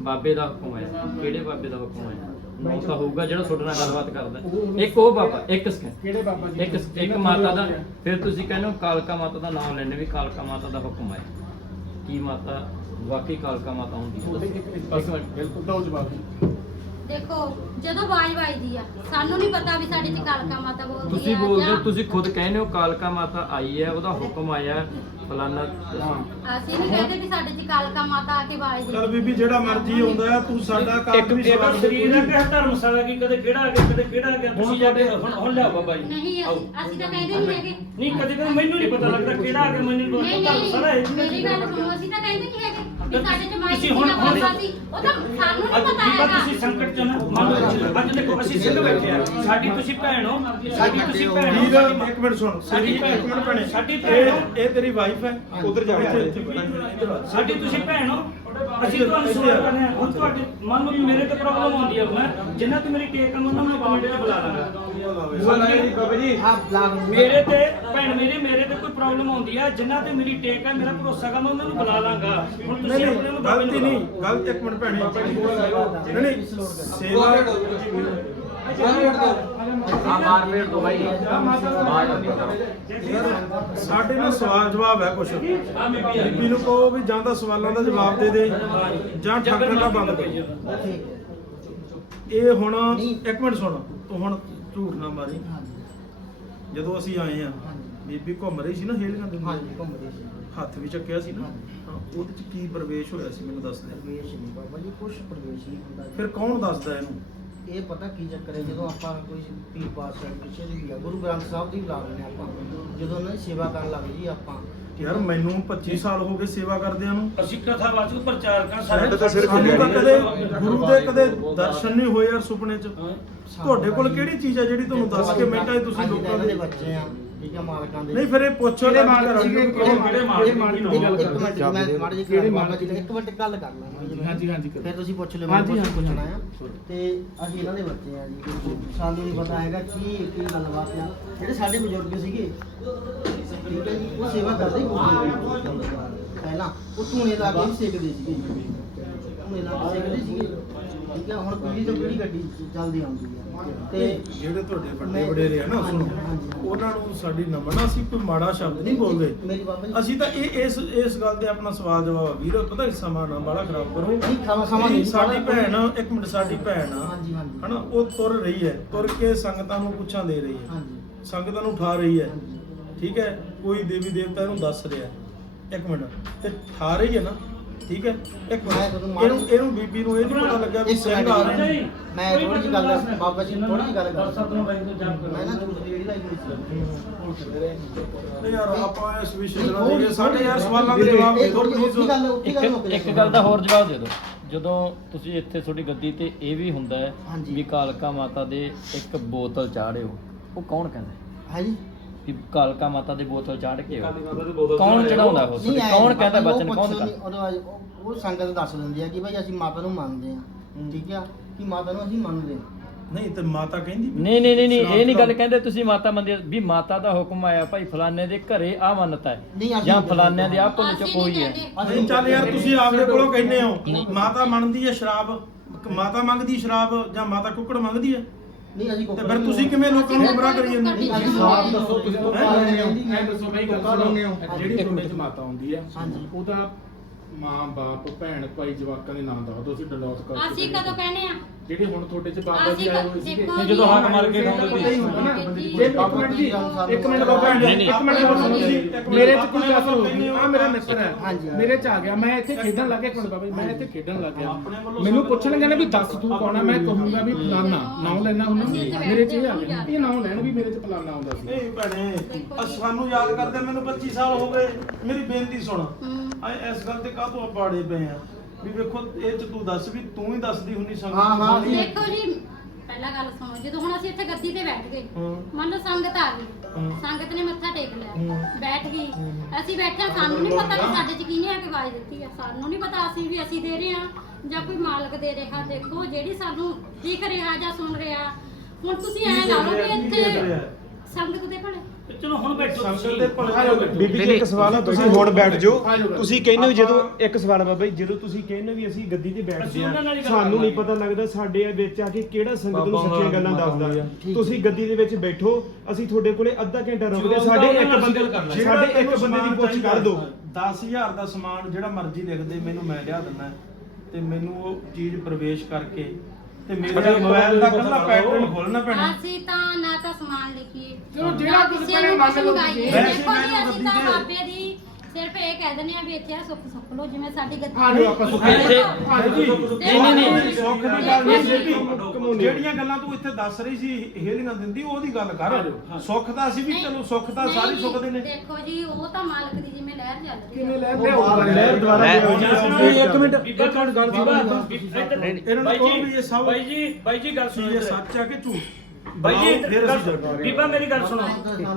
ਬਾਬੇ ਦਾ ਹੁਕਮ ਆਇਆ। ਕਿਹੜੇ ਬਾਬੇ ਦਾ ਹੁਕਮ ਆਇਆ? ਉਹ ਤਾਂ ਹੋਊਗਾ ਜਿਹੜਾ ਤੁਹਾਡੇ ਨਾਲ ਗੱਲਬਾਤ ਕਰਦਾ। ਇੱਕ ਉਹ ਬਾਬਾ ਇੱਕ ਸਕਿੰਟ ਕਿਹੜੇ ਬਾਬਾ ਜੀ? ਇੱਕ ਇੱਕ ਮਾਤਾ ਦਾ ਫਿਰ ਤੁਸੀਂ ਕਹਿੰਦੇ ਹੋ ਕਾਲਕਾ ਮਾਤਾ ਦਾ ਨਾਮ ਲੈਣੇ ਵੀ ਕਾਲਕਾ ਮਾਤਾ ਦਾ ਹੁਕਮ ਆਇਆ। ਕੀ ਮਾਤਾ? ਵਾਕਈ ਕਾਲਕਾ ਮਾਤਾ ਹੁੰਦੀ ਹੈ? ਇੱਕ ਮਿੰਟ ਬਿਲਕੁਲ। ਦੋ ਜਵਾਬ ਜੀ। ਦੇਖੋ ਜਦੋਂ ਆਵਾਜ਼ ਵੱਜਦੀ ਆ ਸਾਨੂੰ ਨਹੀਂ ਪਤਾ ਵੀ ਸਾਡੇ ਚ ਕਾਲਕਾ ਮਾਤਾ ਬੋਲਦੀ ਆ ਤੁਸੀਂ ਬੋਲਦੇ ਹੋ ਜਾਂ- ਤੁਸੀਂ ਖੁਦ ਕਹਿੰਦੇ ਹੋ ਕਾਲਕਾ ਮਾਤਾ ਆਈ ਹੈ ਉਹਦਾ ਹੁਕਮ ਆਇਆ ਹੈ, ਫਲਾਨਾ ਅਸੀਂ ਨਹੀਂ ਕਹਿੰਦੇ ਵੀ ਸਾਡੇ ਚ ਕਾਲਕਾ ਮਾਤਾ ਆ ਕੇ ਆਵਾਜ਼ ਚੱਲ ਦੇ ਬੀਬੀ ਜਿਹੜਾ ਮਰਜ਼ੀ ਹੁੰਦਾ ਹੈ ਤੂੰ ਸਾਡਾ ਇੱਕ ਕੰਮ ਵੀ ਇੱਕ ਸਵਾਲ ਸਰੀਰ ਹੈ ਕਿ ਧਰਮਸ਼ਾਲਾ ਕੀ ਕਦੇ ਕਿਹੜਾ ਆ ਗਿਆ ਕਦੇ ਕਿਹੜਾ ਆ ਗਿਆ ਤੁਸੀਂ ਜਾ ਕੇ ਹੁਣ ਹੁਣ ਲਿਆਓ ਬਾਬਾ ਜੀ। ਨਹੀਂ ਆਓ। ਅਸੀਂ ਅਸੀਂ ਤਾਂ ਕਹਿੰਦੇ ਨਹੀਂ ਹੈਗੇ। ਨਹੀਂ ਕਦੇ ਕਦੇ ਮੈਨੂੰ ਨਹੀਂ ਪਤਾ ਲੱਗਦਾ ਕਿਹੜਾ ਆ ਗਿਆ ਮੈਨੂੰ ਨਹੀਂ ਨਹੀਂ ਪਤਾ ਧਰਮਸ਼ਾਲਾ ਹੈ ਨਹੀਂ ਮੇਰੀ ਗੱਲ ਸੁਣੋ ਅਸੀਂ ਤਾਂ ਕਹਿੰਦੇ ਨਹੀਂ ਹੈਗੇ। ਵੀ ਸਾਡੇ ਤੁਸੀਂ ਸੀ ਹੁਣ- ਨਾ ਹੁਣ- ਬਾਬਾ ਸੀ? ਉਹ ਤਾਂ ਸਾਨੂੰ ਨਹੀਂ ਅੱਜ ਪਤਾ ਬੀਬਾ ਹੈਗਾ। ਤੁਸੀਂ ਸੰਕਟ ਚ ਨਾ? ਮੰਨ ਲਓ ਅੱਜ ਦੇਖੋ ਅਸੀਂ ਸਿੰਘ ਬੈਠੇ ਆ। ਸਾਡੀ ਤੁਸੀਂ ਭੈਣ ਹੋ। ਸਾਡੀ ਤੁਸੀਂ ਭੈਣ ਹੋ। ਵੀਰ ਸਾਡੀ ਇੱਕ ਮਿੰਟ ਸੁਣ। ਸਾਡੀ ਸਾਡੀ ਭੈਣ ਇੱਕ ਮਿੰਟ ਭੈਣੇ। ਸਾਡੀ ਭੈਣ। ਇਹ ਇਹ ਤੇਰੀ ਵਾਈਫ ਹੈ। ਉਧਰ ਜਾ ਇੱਥੇ ਇੱਥੇ ਸਾਡੀ ਤੁਸੀਂ ਭੈਣ ਹੋ। ਅਸੀਂ ਤੁਹਾਨੂੰ ਸੇਵਾ ਕਰਨੇ ਆ ਹੁਣ ਤੁਹਾਡੇ ਮੰਨ ਲਓ ਵੀ ਮੇਰੇ ਤੇ ਪ੍ਰੋਬਲਮ ਆਉਂਦੀ ਆ। ਮੈਂ ਜਿੰਨਾ ਤੇ ਮੇਰੀ ਟੇਕ ਮੈਂ ਉਹਨਾਂ ਨੂੰ ਕਮੈਂਟ 'ਚ ਬੁਲਾ ਲਾਂਗਾ ਬਾਬਾ ਜੀ। ਹਾਂ ਮੇਰੇ ਤੇ ਭੈਣ ਮੇਰੀ ਮੇਰੇ ਤੇ ਕੋਈ ਪ੍ਰੋਬਲਮ ਆਉਂਦੀ ਆ। ਜਿੰਨਾ ਤੇ ਮੇਰੀ ਟੇਕ ਆ ਮੇਰਾ ਭਰੋਸਾ ਗਾ ਮੈਂ ਉਹਨਾਂ ਨੂੰ ਬੁਲਾ ਲਾਂਗਾ। ਹੁਣ ਤੁਸੀਂ ਆਪਣੇ ਨੂੰ ਬਾਬੇ ਨੂੰ ਗਲਤੀ। ਨਹੀਂ। ਗਲਤ ਇੱਕ ਮਿੰਟ ਭੈਣੇ। ਨਹੀਂ ਨਹੀਂ। ਸੇਵਾ ਤੋਂ ਸਾਡੇ ਨਾਲ ਸਵਾਲ ਜਵਾਬ ਹੈ ਕੁਛ। ਬੀਬੀ ਨੂੰ ਕਹੋ ਵੀ ਜਾਂ ਤਾਂ ਸਵਾਲਾਂ ਦਾ ਜਵਾਬ ਦੇ ਦੇ ਜਾਂ ਠੱਗਣ ਦਾ ਬੰਦ ਕਰ। ਇਹ ਹੁਣ ਇੱਕ ਮਿੰਟ ਸੁਣ ਤੂੰ ਹੁਣ ਝੂਠ ਨਾ ਮਾਰੀ। ਜਦੋਂ ਅਸੀਂ ਆਏ ਆ ਬੀਬੀ ਘੁੰਮ ਰਹੀ ਸੀ ਨਾ ਹੇਲੀਆਂ ਦੇ ਹਾਂਜੀ ਘੁੰਮਦੇ ਸੀ। ਹੱਥ ਵੀ ਚੱਕਿਆ ਸੀ ਨਾ। ਉਹਦੇ ਚ ਕੀ ਪ੍ਰਵੇਸ਼ ਹੋਇਆ ਸੀ ਮੈਨੂੰ ਦੱਸ ਦੇ। ਪ੍ਰਵੇਸ਼ ਨਹੀਂ ਬਾਬਾ ਜੀ ਕੁਛ ਪ੍ਰਵੇਸ਼ ਨਹੀਂ ਹੁੰਦਾ। ਫਿਰ ਕੌਣ ਦੱਸਦਾ ਇਹਨੂੰ? ਇਹ ਪਤਾ ਕੀ ਚੱਕਰ ਹੈ ਜਦੋਂ ਆਪਾਂ ਕੋਈ ਪੀਰ ਪਾਤਸ਼ਾਹ ਕਿਸੇ ਦੀ ਵੀ ਆ ਗੁਰੂ ਗ੍ਰੰਥ ਸਾਹਿਬ ਦੀ ਬੁਲਾ ਲੈਂਦੇ ਆਪਾਂ। ਜਦੋਂ ਉਹਨਾਂ ਦੀ ਸੇਵਾ ਕਰਨ ਲੱਗ ਜੀ ਆਪਾਂ। ਯਾਰ ਮੈਨੂੰ 25 ਸਾਲ ਹੋ ਗਏ ਸੇਵਾ ਕਰਦਿਆਂ ਨੂੰ। ਅਸੀਂ ਕਥਾਵਾਚਕ ਪ੍ਰਚਾਰਕਾਂ ਸਾਡਾ ਤਾਂ ਸਿਰਫ ਸਾਨੂੰ ਤਾਂ ਜਿਹੜੀ- ਕਦੇ ਗੁਰੂ ਦੇ ਕਦੇ ਦਰਸ਼ਨ ਨਹੀਂ ਹੋਏ ਯਾਰ ਸੁਪਨੇ 'ਚ। ਤੁਹਾਡੇ ਕੋਲ ਕਿਹੜੀ ਚੀਜ਼ ਆ ਜਿਹੜੀ ਤੁਹਾਨੂੰ ਦੱਸ ਕੇ ਮਿੰਟਾਂ 'ਚ ਤੁਸੀਂ ਲੋਕਾਂ ਦੇ ਬੱਚੇ ਆ। ਠੀਕ ਮਾਲਕਾਂ ਦੇ। ਨਹੀਂ ਫਿਰ ਇਹ ਪੁੱਛੋ ਨਾ ਮਾਲਕ ਕਿਹੜੇ ਮਾਲਕ? ਗੱਲ ਹੋ? ਮੈਂ ਮਾੜੀ ਜਿਹੀ ਕਿਹੜੇ ਬਾਬਾ ਮਾਲਕ ਜੀ ਦੇ ਇੱਕ ਮਿੰਟ ਗੱਲ ਕਰ ਲਾਂ ਹਾਂਜੀ, ਹਾਂਜੀ, ਕਰੋ। ਫਿਰ ਤੁਸੀਂ ਪੁੱਛ ਲਿਓ ਹਾਂਜੀ, ਮੈਨੂੰ ਹਾਂਜੀ, ਪੁੱਛਣਾ ਆ। ਤੇ ਅਸੀਂ ਇਹਨਾਂ ਦੇ ਬੱਚੇ ਆ ਜੀ ਸਾਨੂੰ ਨਹੀਂ ਪਤਾ ਹੈਗਾ ਕੀ ਕੀ ਗੱਲਬਾਤ ਆ ਜਿਹੜੇ ਸਾਡੇ ਬਜ਼ੁਰਗ ਸੀਗੇ ਠੀਕ ਹੈ ਜੀ ਉਹ ਸੇਵਾ ਕਰਦੇ ਹੀ ਗੁਰੂ ਦੀ ਪਹਿਲਾਂ ਉਹ ਧੂਣੇ ਲਾ ਕੇ ਵੀ ਸੇਕਦੇ ਸੀਗੇ। ਧੂਣੇ ਲਾ ਕੇ ਸੇਕਦੇ ਸੀਗੇ। ਠੀਕ ਹੈ ਹੁਣ ਪੀੜੀ ਤੋਂ ਪੀੜੀ ਗੱਡੀ ਚੱਲਦੀ ਆਉਂਦੀ ਆ ਤੇ ਜਿਹੜੇ ਤੁਹਾਡੇ ਵੱਡੇ ਵਡੇਰੇ ਆ ਨਾ ਸੁਣੋ ਉਹਨਾਂ ਨੂੰ ਸਾਡੀ ਨਮਨਾ ਸੀ ਕੋਈ ਮਾੜਾ ਸ਼ਬਦ ਨਹੀਂ ਬੋਲਦੇ। ਅਸੀਂ ਤਾਂ ਇਹ ਇਸ ਇਸ ਗੱਲ ਤੇ ਆਪਣਾ ਸਵਾਲ ਜਵਾਬ ਵੀਰ ਪਤਾ ਨਹੀਂ ਸਮਾਂ ਨਾ ਬਾਲਾ ਖਰਾਬ ਕਰੋ। ਸਮਾਂ- ਨਹੀਂ, ਸਾਡੀ ਭੈਣ ਇੱਕ ਮਿੰਟ ਸਾਡੀ ਭੈਣ ਆ। ਹਾਂਜੀ ਹਾਂਜੀ। ਹਨਾ ਉਹ ਤੁਰ ਰਹੀ ਹੈ ਤੁਰ ਕੇ ਸੰਗਤਾਂ ਨੂੰ ਪੁੱਛਾਂ ਦੇ ਰਹੀ ਹੈ। ਹਾਂਜੀ। ਸੰਗਤਾਂ ਨੂੰ ਉਠਾ ਰਹੀ ਹੈ। ਠੀਕ ਹੈ ਕੋਈ ਦੇਵੀ ਦੇਵਤਾ ਇਹਨੂੰ ਦੱਸ ਰਿਹਾ। ਇੱਕ ਮਿੰਟ ਤੇ ਠਾ ਰਹੀ ਹੈ ਨਾ। ਠੀਕ ਹੈ? ਇੱਕ ਮੈਂ ਮਾਰ- ਇਹਨੂੰ ਇਹਨੂੰ ਬੀਬੀ ਨੂੰ ਇਹ ਨਹੀਂ ਪਤਾ ਲੱਗਾ ਵੀ ਇੱਕ ਸਿੰਘ ਆ। ਰਹੇ ਨੇ। ਮੈਂ ਥੋੜੀ ਜਿਹੀ ਗੱਲ ਬਾਬਾ ਜੀ ਥੋੜੀ ਜਿਹੀ ਗੱਲ ਕਰ ਮੈਂ ਨਾ ਦੂਸਰੀ ਜਿਹੜੀ ਲਾਈ ਹੋਈ ਸੀ ਨਹੀਂ ਯਾਰ ਆਪਾਂ ਇਸ ਵਿਸ਼ੇ ਤੇ ਨਾ ਜਾਈਏ ਸਾਡੇ ਯਾਰ ਸਵਾਲਾਂ ਦੇ ਜਵਾਬ ਦੇ ਦਿਓ ਥੋੜੀ ਪਲੀਜ਼ ਗੱਲ ਗੱਲ ਇੱਕ ਇੱਕ। ਗੱਲ ਦਾ ਹੋਰ ਜਵਾਬ ਦੇ ਦਿਓ। ਜਦੋਂ ਤੁਸੀਂ ਇੱਥੇ ਤੁਹਾਡੀ ਗੱਦੀ ਤੇ ਇਹ ਵੀ ਹੁੰਦਾ ਹੈ ਹਾਂਜੀ। ਵੀ ਕਾਲਕਾ ਮਾਤਾ ਦੇ ਇੱਕ ਬੋਤਲ ਚਾੜਿਓ ਉਹ ਕੌਣ ਕਹਿੰਦਾ ਹੈ ਜੀ। ਕਿ ਕਾਲਕਾ ਮਾਤਾ ਦੀ ਬੋਤਲ ਚਾੜ ਕੇ ਆਓ। ਕਾਲੀ ਮਾਤਾ ਦੀ ਬੋਤਲ ਕੌਣ। ਚੜਾਉਂਦਾ ਉਹ? ਨਹੀਂ, ਐਂ ਕੌਣ ਕਹਿੰਦਾ ਬਚਨ ਕੌਣ ਪੁੱਛੋ ਕਰ ਨਹੀਂ, ਉਹਦੇ ਉਹ- ਉਹ ਸੰਗਤ ਦੱਸ ਦਿੰਦੀ ਆ ਕਿ ਭਾਈ ਅਸੀਂ ਮਾਤਾ ਨੂੰ ਮੰਨਦੇ ਆ ਠੀਕ ਆ? ਕਿ ਮਾਤਾ ਨੂੰ ਅਸੀਂ ਮੰਨਦੇ ਆ। ਨਹੀਂ ਤੇ ਮਾਤਾ ਕਹਿੰਦੀ ਵੀ ਨਹੀਂ ਨਹੀਂ ਨਹੀਂ ਨਹੀਂ, ਇਹ ਨਹੀਂ ਗੱਲ ਕਹਿੰਦੇ ਤੁਸੀਂ ਮਾਤਾ ਮੰਦਿਰ ਵੀ ਮਾਤਾ ਦਾ ਹੁਕਮ ਆਇਆ ਭਾਈ ਫਲਾਣੇ ਦੇ ਘਰੇ ਆ ਮੰਨਤਾ ਹੈ ਅਸੀਂ ਜਾਂ ਨਹੀਂ ਫਲਾਣੇ ਦੇ ਆ ਭੁੱਲ ਚ ਕੋਈ ਹੈ। ਨਹੀਂ ਚੱਲ ਯਾਰ ਤੁਸੀਂ ਆਪਦੇ ਕੋਲੋਂ ਕਹਿੰਦੇ ਹੋ ਮਾਤਾ ਮੰਨਦੀ ਹੈ ਸ਼ਰਾਬ ਮਾਤਾ ਮੰਗਦੀ ਸ਼ਰਾਬ ਜਾਂ ਮਾਤਾ ਕੁੱਕੜ ਮੰਗਦੀ ਹੈ? ਨਹੀਂ ਅਸੀਂ ਤੇ ਫਿਰ ਤੁਸੀਂ ਕਿਵੇਂ ਲੋਕਾਂ ਨੂੰ ਗੁੰਮਰਾਹ ਕਰੀ ਜਾਂਦੇ ਹੋ ਅਸੀਂ ਆਪ ਦੱਸੋ ਤੁਸੀਂ ਹੈਂ? ਐ ਦੱਸੋ ਬਈ ਗੱਲ ਕੋਕਾ। ਸੁਣੋ। ਜਿਹੜੀ ਤੁਹਾਡੇ ਚ ਮਾਤਾ ਆਉਂਦੀ ਆ ਹਾਂਜੀ। ਉਹਦਾ ਮਾਂ ਬਾਪ ਭੈਣ ਭਾਈ ਜਵਾਕਾਂ ਦੇ ਨਾਮ ਦੱਸੋ ਤੁਸੀਂ ਡਲੋਟ ਕਰ ਅਸੀਂ ਕਦੋਂ ਕਹਿੰਦੇ ਆ? ਜਿਹੜੇ ਹੁਣ ਤੁਹਾਡੇ ਚ ਬਾਬਾ ਜੀ ਅਸੀਂ ਆਏ ਹੋਏ ਸੀਗੇ। ਦੇਖੋ ਤੇ ਜਦੋਂ ਹਾਕ ਮਾਰ ਕੇ ਖਾਂਦੇ ਪਤਾ ਹੀ ਨਾ। ਜੀ। ਜੇ ਇੱਕ ਮਿੰਟ ਜੀ ਇੱਕ ਮਿੰਟ ਬਾਬਾ ਨਹੀਂ। ਇੱਕ ਮਿੰਟ ਬਾਬਾ ਜੀ। ਮੇਰੇ ਚ ਕੁਝ ਅਸਰ ਹੋ ਗਈ ਆ ਮੇਰਾ ਮਿੱਤਰ ਹੈ। ਹਾਂਜੀ। ਮੇਰੇ ਚ ਆ ਗਿਆ। ਮੈਂ ਇੱਥੇ ਖੇਡਣ ਲੱਗ ਗਿਆ। ਇੱਕ ਮਿੰਟ ਬਾਬਾ ਜੀ ਮੈਂ ਇੱਥੇ ਖੇਡਣ ਲੱਗ ਗਿਆ। ਮੈਨੂੰ ਪੁੱਛਣਗੇ ਨਾ ਵੀ ਦੱਸ ਤੂੰ ਕੌਣ ਆ? ਮੈਂ ਕਹੂੰਗਾ ਵੀ ਫਲਾਨਾ। ਨਾਮ ਲੈਣਾ ਹੁੰਦਾ ਅਸੀਂ ਮੇਰੇ ਚ ਇਹ ਆ ਗਿਆ। ਹਾਂ। ਇਹ ਨਾਮ ਲੈਣ ਵੀ ਮੇਰੇ ਚ ਫਲਾਨਾ ਆਉਂਦਾ ਸੀ। ਨਹੀਂ ਭੈਣੇ ਅਹ ਸਾਨੂੰ ਯਾਦ ਕਰਦੇ ਮੈਨੂੰ 25 ਸਾਲ ਹੋ ਗਏ। ਮੇਰੀ ਬੇਨਤੀ ਸੁਣ। ਹੂੰ। ਆ ਇਸ ਗੱਲ ਤੇ ਕਾਹਤੋਂ ਪਾੜੇ ਪਏ ਆ ਵੀ ਵੇਖੋ ਇਹ ਚ ਤੂੰ ਦੱਸ ਵੀ ਤੂੰ ਹੀ ਦੱਸਦੀ ਹੁੰਨੀ ਸੰਗਤ ਹਾਂ, ਹਾਂ, ਨੂੰ। ਦੇਖੋ ਜੀ ਪਹਿਲਾਂ ਗੱਲ ਸੁਣੋ ਜਦੋਂ ਹੁਣ ਅਸੀਂ ਇੱਥੇ ਗੱਦੀ ਤੇ ਬੈਠ ਗਏ ਹੂੰ। ਮੰਨ ਲਓ ਸੰਗਤ ਆ ਗਈ ਹੂੰ। ਸੰਗਤ ਨੇ ਮੱਥਾ ਟੇਕ ਲਿਆ ਹੂੰ। ਬੈਠ ਗਈ ਅਸੀਂ ਬੈਠੇ ਹਾਂ, ਸਾਨੂੰ ਨਹੀਂ ਪਤਾ ਕਿ ਸਾਡੇ ਚ ਕਿਹਨੇ ਆ ਕੇ ਆਵਾਜ਼ ਦਿੱਤੀ ਆ ਸਾਨੂੰ ਨਹੀਂ ਪਤਾ ਅਸੀਂ ਵੀ ਅਸੀਂ ਦੇ ਰਹੇ ਹਾਂ ਜਾਂ ਕੋਈ ਮਾਲਕ ਦੇ ਰਿਹਾ ਦੇਖੋ ਜਿਹੜੀ ਸਾਨੂੰ ਦਿਖ ਰਿਹਾ ਜਾਂ ਸੁਣ ਰਿਹਾ ਹੁਣ ਤੁਸੀਂ ਐ ਲਾ ਲਓ ਵੀ ਕੀ ਦੇਖ ਰਿਹਾ ਇੱਥੇ ਹੈ? ਸੰਗਤ ਦੇ ਭਲੇ। ਤੇ ਚਲੋ ਹੁਣ ਬੈਠੋ ਸੰਗਤ ਤੁਸੀਂ। ਦੇ ਭਲੇ। ਆਜੋ ਬੈਠੋ। ਬੀਬੀ ਜੀ ਇੱਕ ਸਵਾਲ ਆ ਤੁਸੀਂ ਹੁਣ ਬੈਠ। ਜਾਓ। ਆਜੋ ਬੈਠੋ। ਤੁਸੀਂ ਕਹਿੰਦੇ ਹੋ ਜਦੋਂ ਆਪਾਂ- ਇੱਕ ਸਵਾਲ ਆ ਬਾਬਾ ਜੀ ਜਦੋਂ ਤੁਸੀਂ ਕਹਿੰਦੇ ਹੋ ਵੀ ਅਸੀਂ ਗੱਦੀ ਤੇ ਬੈਠਦੇ ਅਸੀਂ ਉਹਨਾਂ ਨਾਲ ਹੀ ਆ ਗੱਲ ਸਾਨੂੰ ਨਹੀਂ ਕਰਾਂਗੇ। ਪਤਾ ਲੱਗਦਾ ਸਾਡੇ ਵਿੱਚ ਆ ਕੇ ਕਿਹੜਾ ਸੰਗਤ ਨੂੰ ਬਾਬਾ ਸੱਚੀਆਂ ਗੱਲਾਂ ਮਾਤਾ ਦੱਸਦਾ। ਆ ਠੀਕ। ਤੁਸੀਂ ਗੱਦੀ ਦੇ ਵਿੱਚ ਬੈਠੋ ਅਸੀਂ ਤੁਹਾਡੇ ਕੋਲੇ ਅੱਧਾ ਘੰਟਾ ਰੁਕਦੇ ਸਾਡੇ ਇੱਕ ਬੰਦੇ ਸਾਡੇ ਇੱਕ ਬੰਦੇ ਦੀ ਸਮਾਨ ਪੁੱਛ ਚਾਹੀਦਾ, ਕਰ ਦਿਓ 10000 ਦਾ ਸਮਾਨ ਜਿਹੜਾ ਮਰਜ਼ੀ ਲਿਖ ਦੇ ਮੈਨੂੰ ਮੈਂ ਲਿਆ ਦਿੰਦਾ ਤੇ ਮੈਨੂੰ ਉਹ ਚੀਜ਼ ਪ੍ਰਵੇਸ਼ ਕਰਕੇ ਤੇ ਮੇਰੇ ਮੋਬਾਈਲ ਦਾ ਕੱਲਾ ਪੈਟਰਨ। ਖੋਲਣਾ ਪੈਣਾ ਅਸੀਂ ਤਾਂ ਨਾ ਤਾਂ ਸਮਾਨ ਲਿਖੀਏ ਚਲੋ ਜਿਹੜਾ ਕੁਝ ਮੰਨ ਕੁਛ ਲਓ। ਤੁਸੀਂ। ਵੈਸੇ ਮੈਨੂੰ ਅਸੀਂ ਤਾਂ ਬਾਬੇ ਦੀ ਸਿਰਫ ਇਹ ਕਹਿ ਦਿੰਦੇ ਆ ਵੀ ਇੱਥੇ ਆ ਸੁੱਖ ਸੁੱਖ ਲੋ ਜਿਵੇਂ ਸਾਡੀ ਗੱਦੀ ਆ ਜਾਓ ਆਪਾਂ ਸੁੱਖ ਇੱਥੇ- ਨਹੀਂ, ਨਹੀਂ, ਨਹੀਂ। ਸੁੱਖ ਦੀ ਗੱਲ ਨਹੀਂ ਜਿਹੜੀ ਜਿਹੜੀਆਂ ਗੱਲਾਂ ਤੂੰ ਇੱਥੇ ਦੱਸ ਰਹੀ ਸੀ ਹੇਲੀਆਂ ਦਿੰਦੀ ਉਹਦੀ ਗੱਲ ਕਰ। ਸੁੱਖ ਤਾਂ ਅਸੀਂ ਵੀ ਚਲੋ ਸੁੱਖ ਤਾਂ ਨਹੀਂ ਸਾਰੇ ਜੀ, ਸੁੱਖ ਦੇ ਨੇ। ਦੇਖੋ ਜੀ ਉਹ ਤਾਂ ਮਾਲਕ ਦੀ ਜਿਵੇਂ ਲਹਿਰ ਚੱਲ ਰਹੀ ਕਿਵੇਂ ਲੈ ਦੁਬਾਰਾ ਲੈ। ਅਸੀਂ ਇੱਕ ਮਿੰਟ ਇੱਕ ਮਿੰਟ ਗੱਲ ਸੁਣੋ ਇਹਨਾਂ ਨੂੰ ਕਹੋ ਵੀ ਇਹ ਸਭ ਬਾਈ ਜੀ ਬਾਈ ਜੀ ਗੱਲ ਸੁਣੋ ਇਹ। ਸੱਚ ਆ ਕਿ ਝੂਠ? ਬਾਈ ਜੀ ਫਿਰ ਅਸੀਂ ਗੱਲ- ਬੀਬਾ ਮੇਰੀ ਗੱਲ ਸੁਣੋ।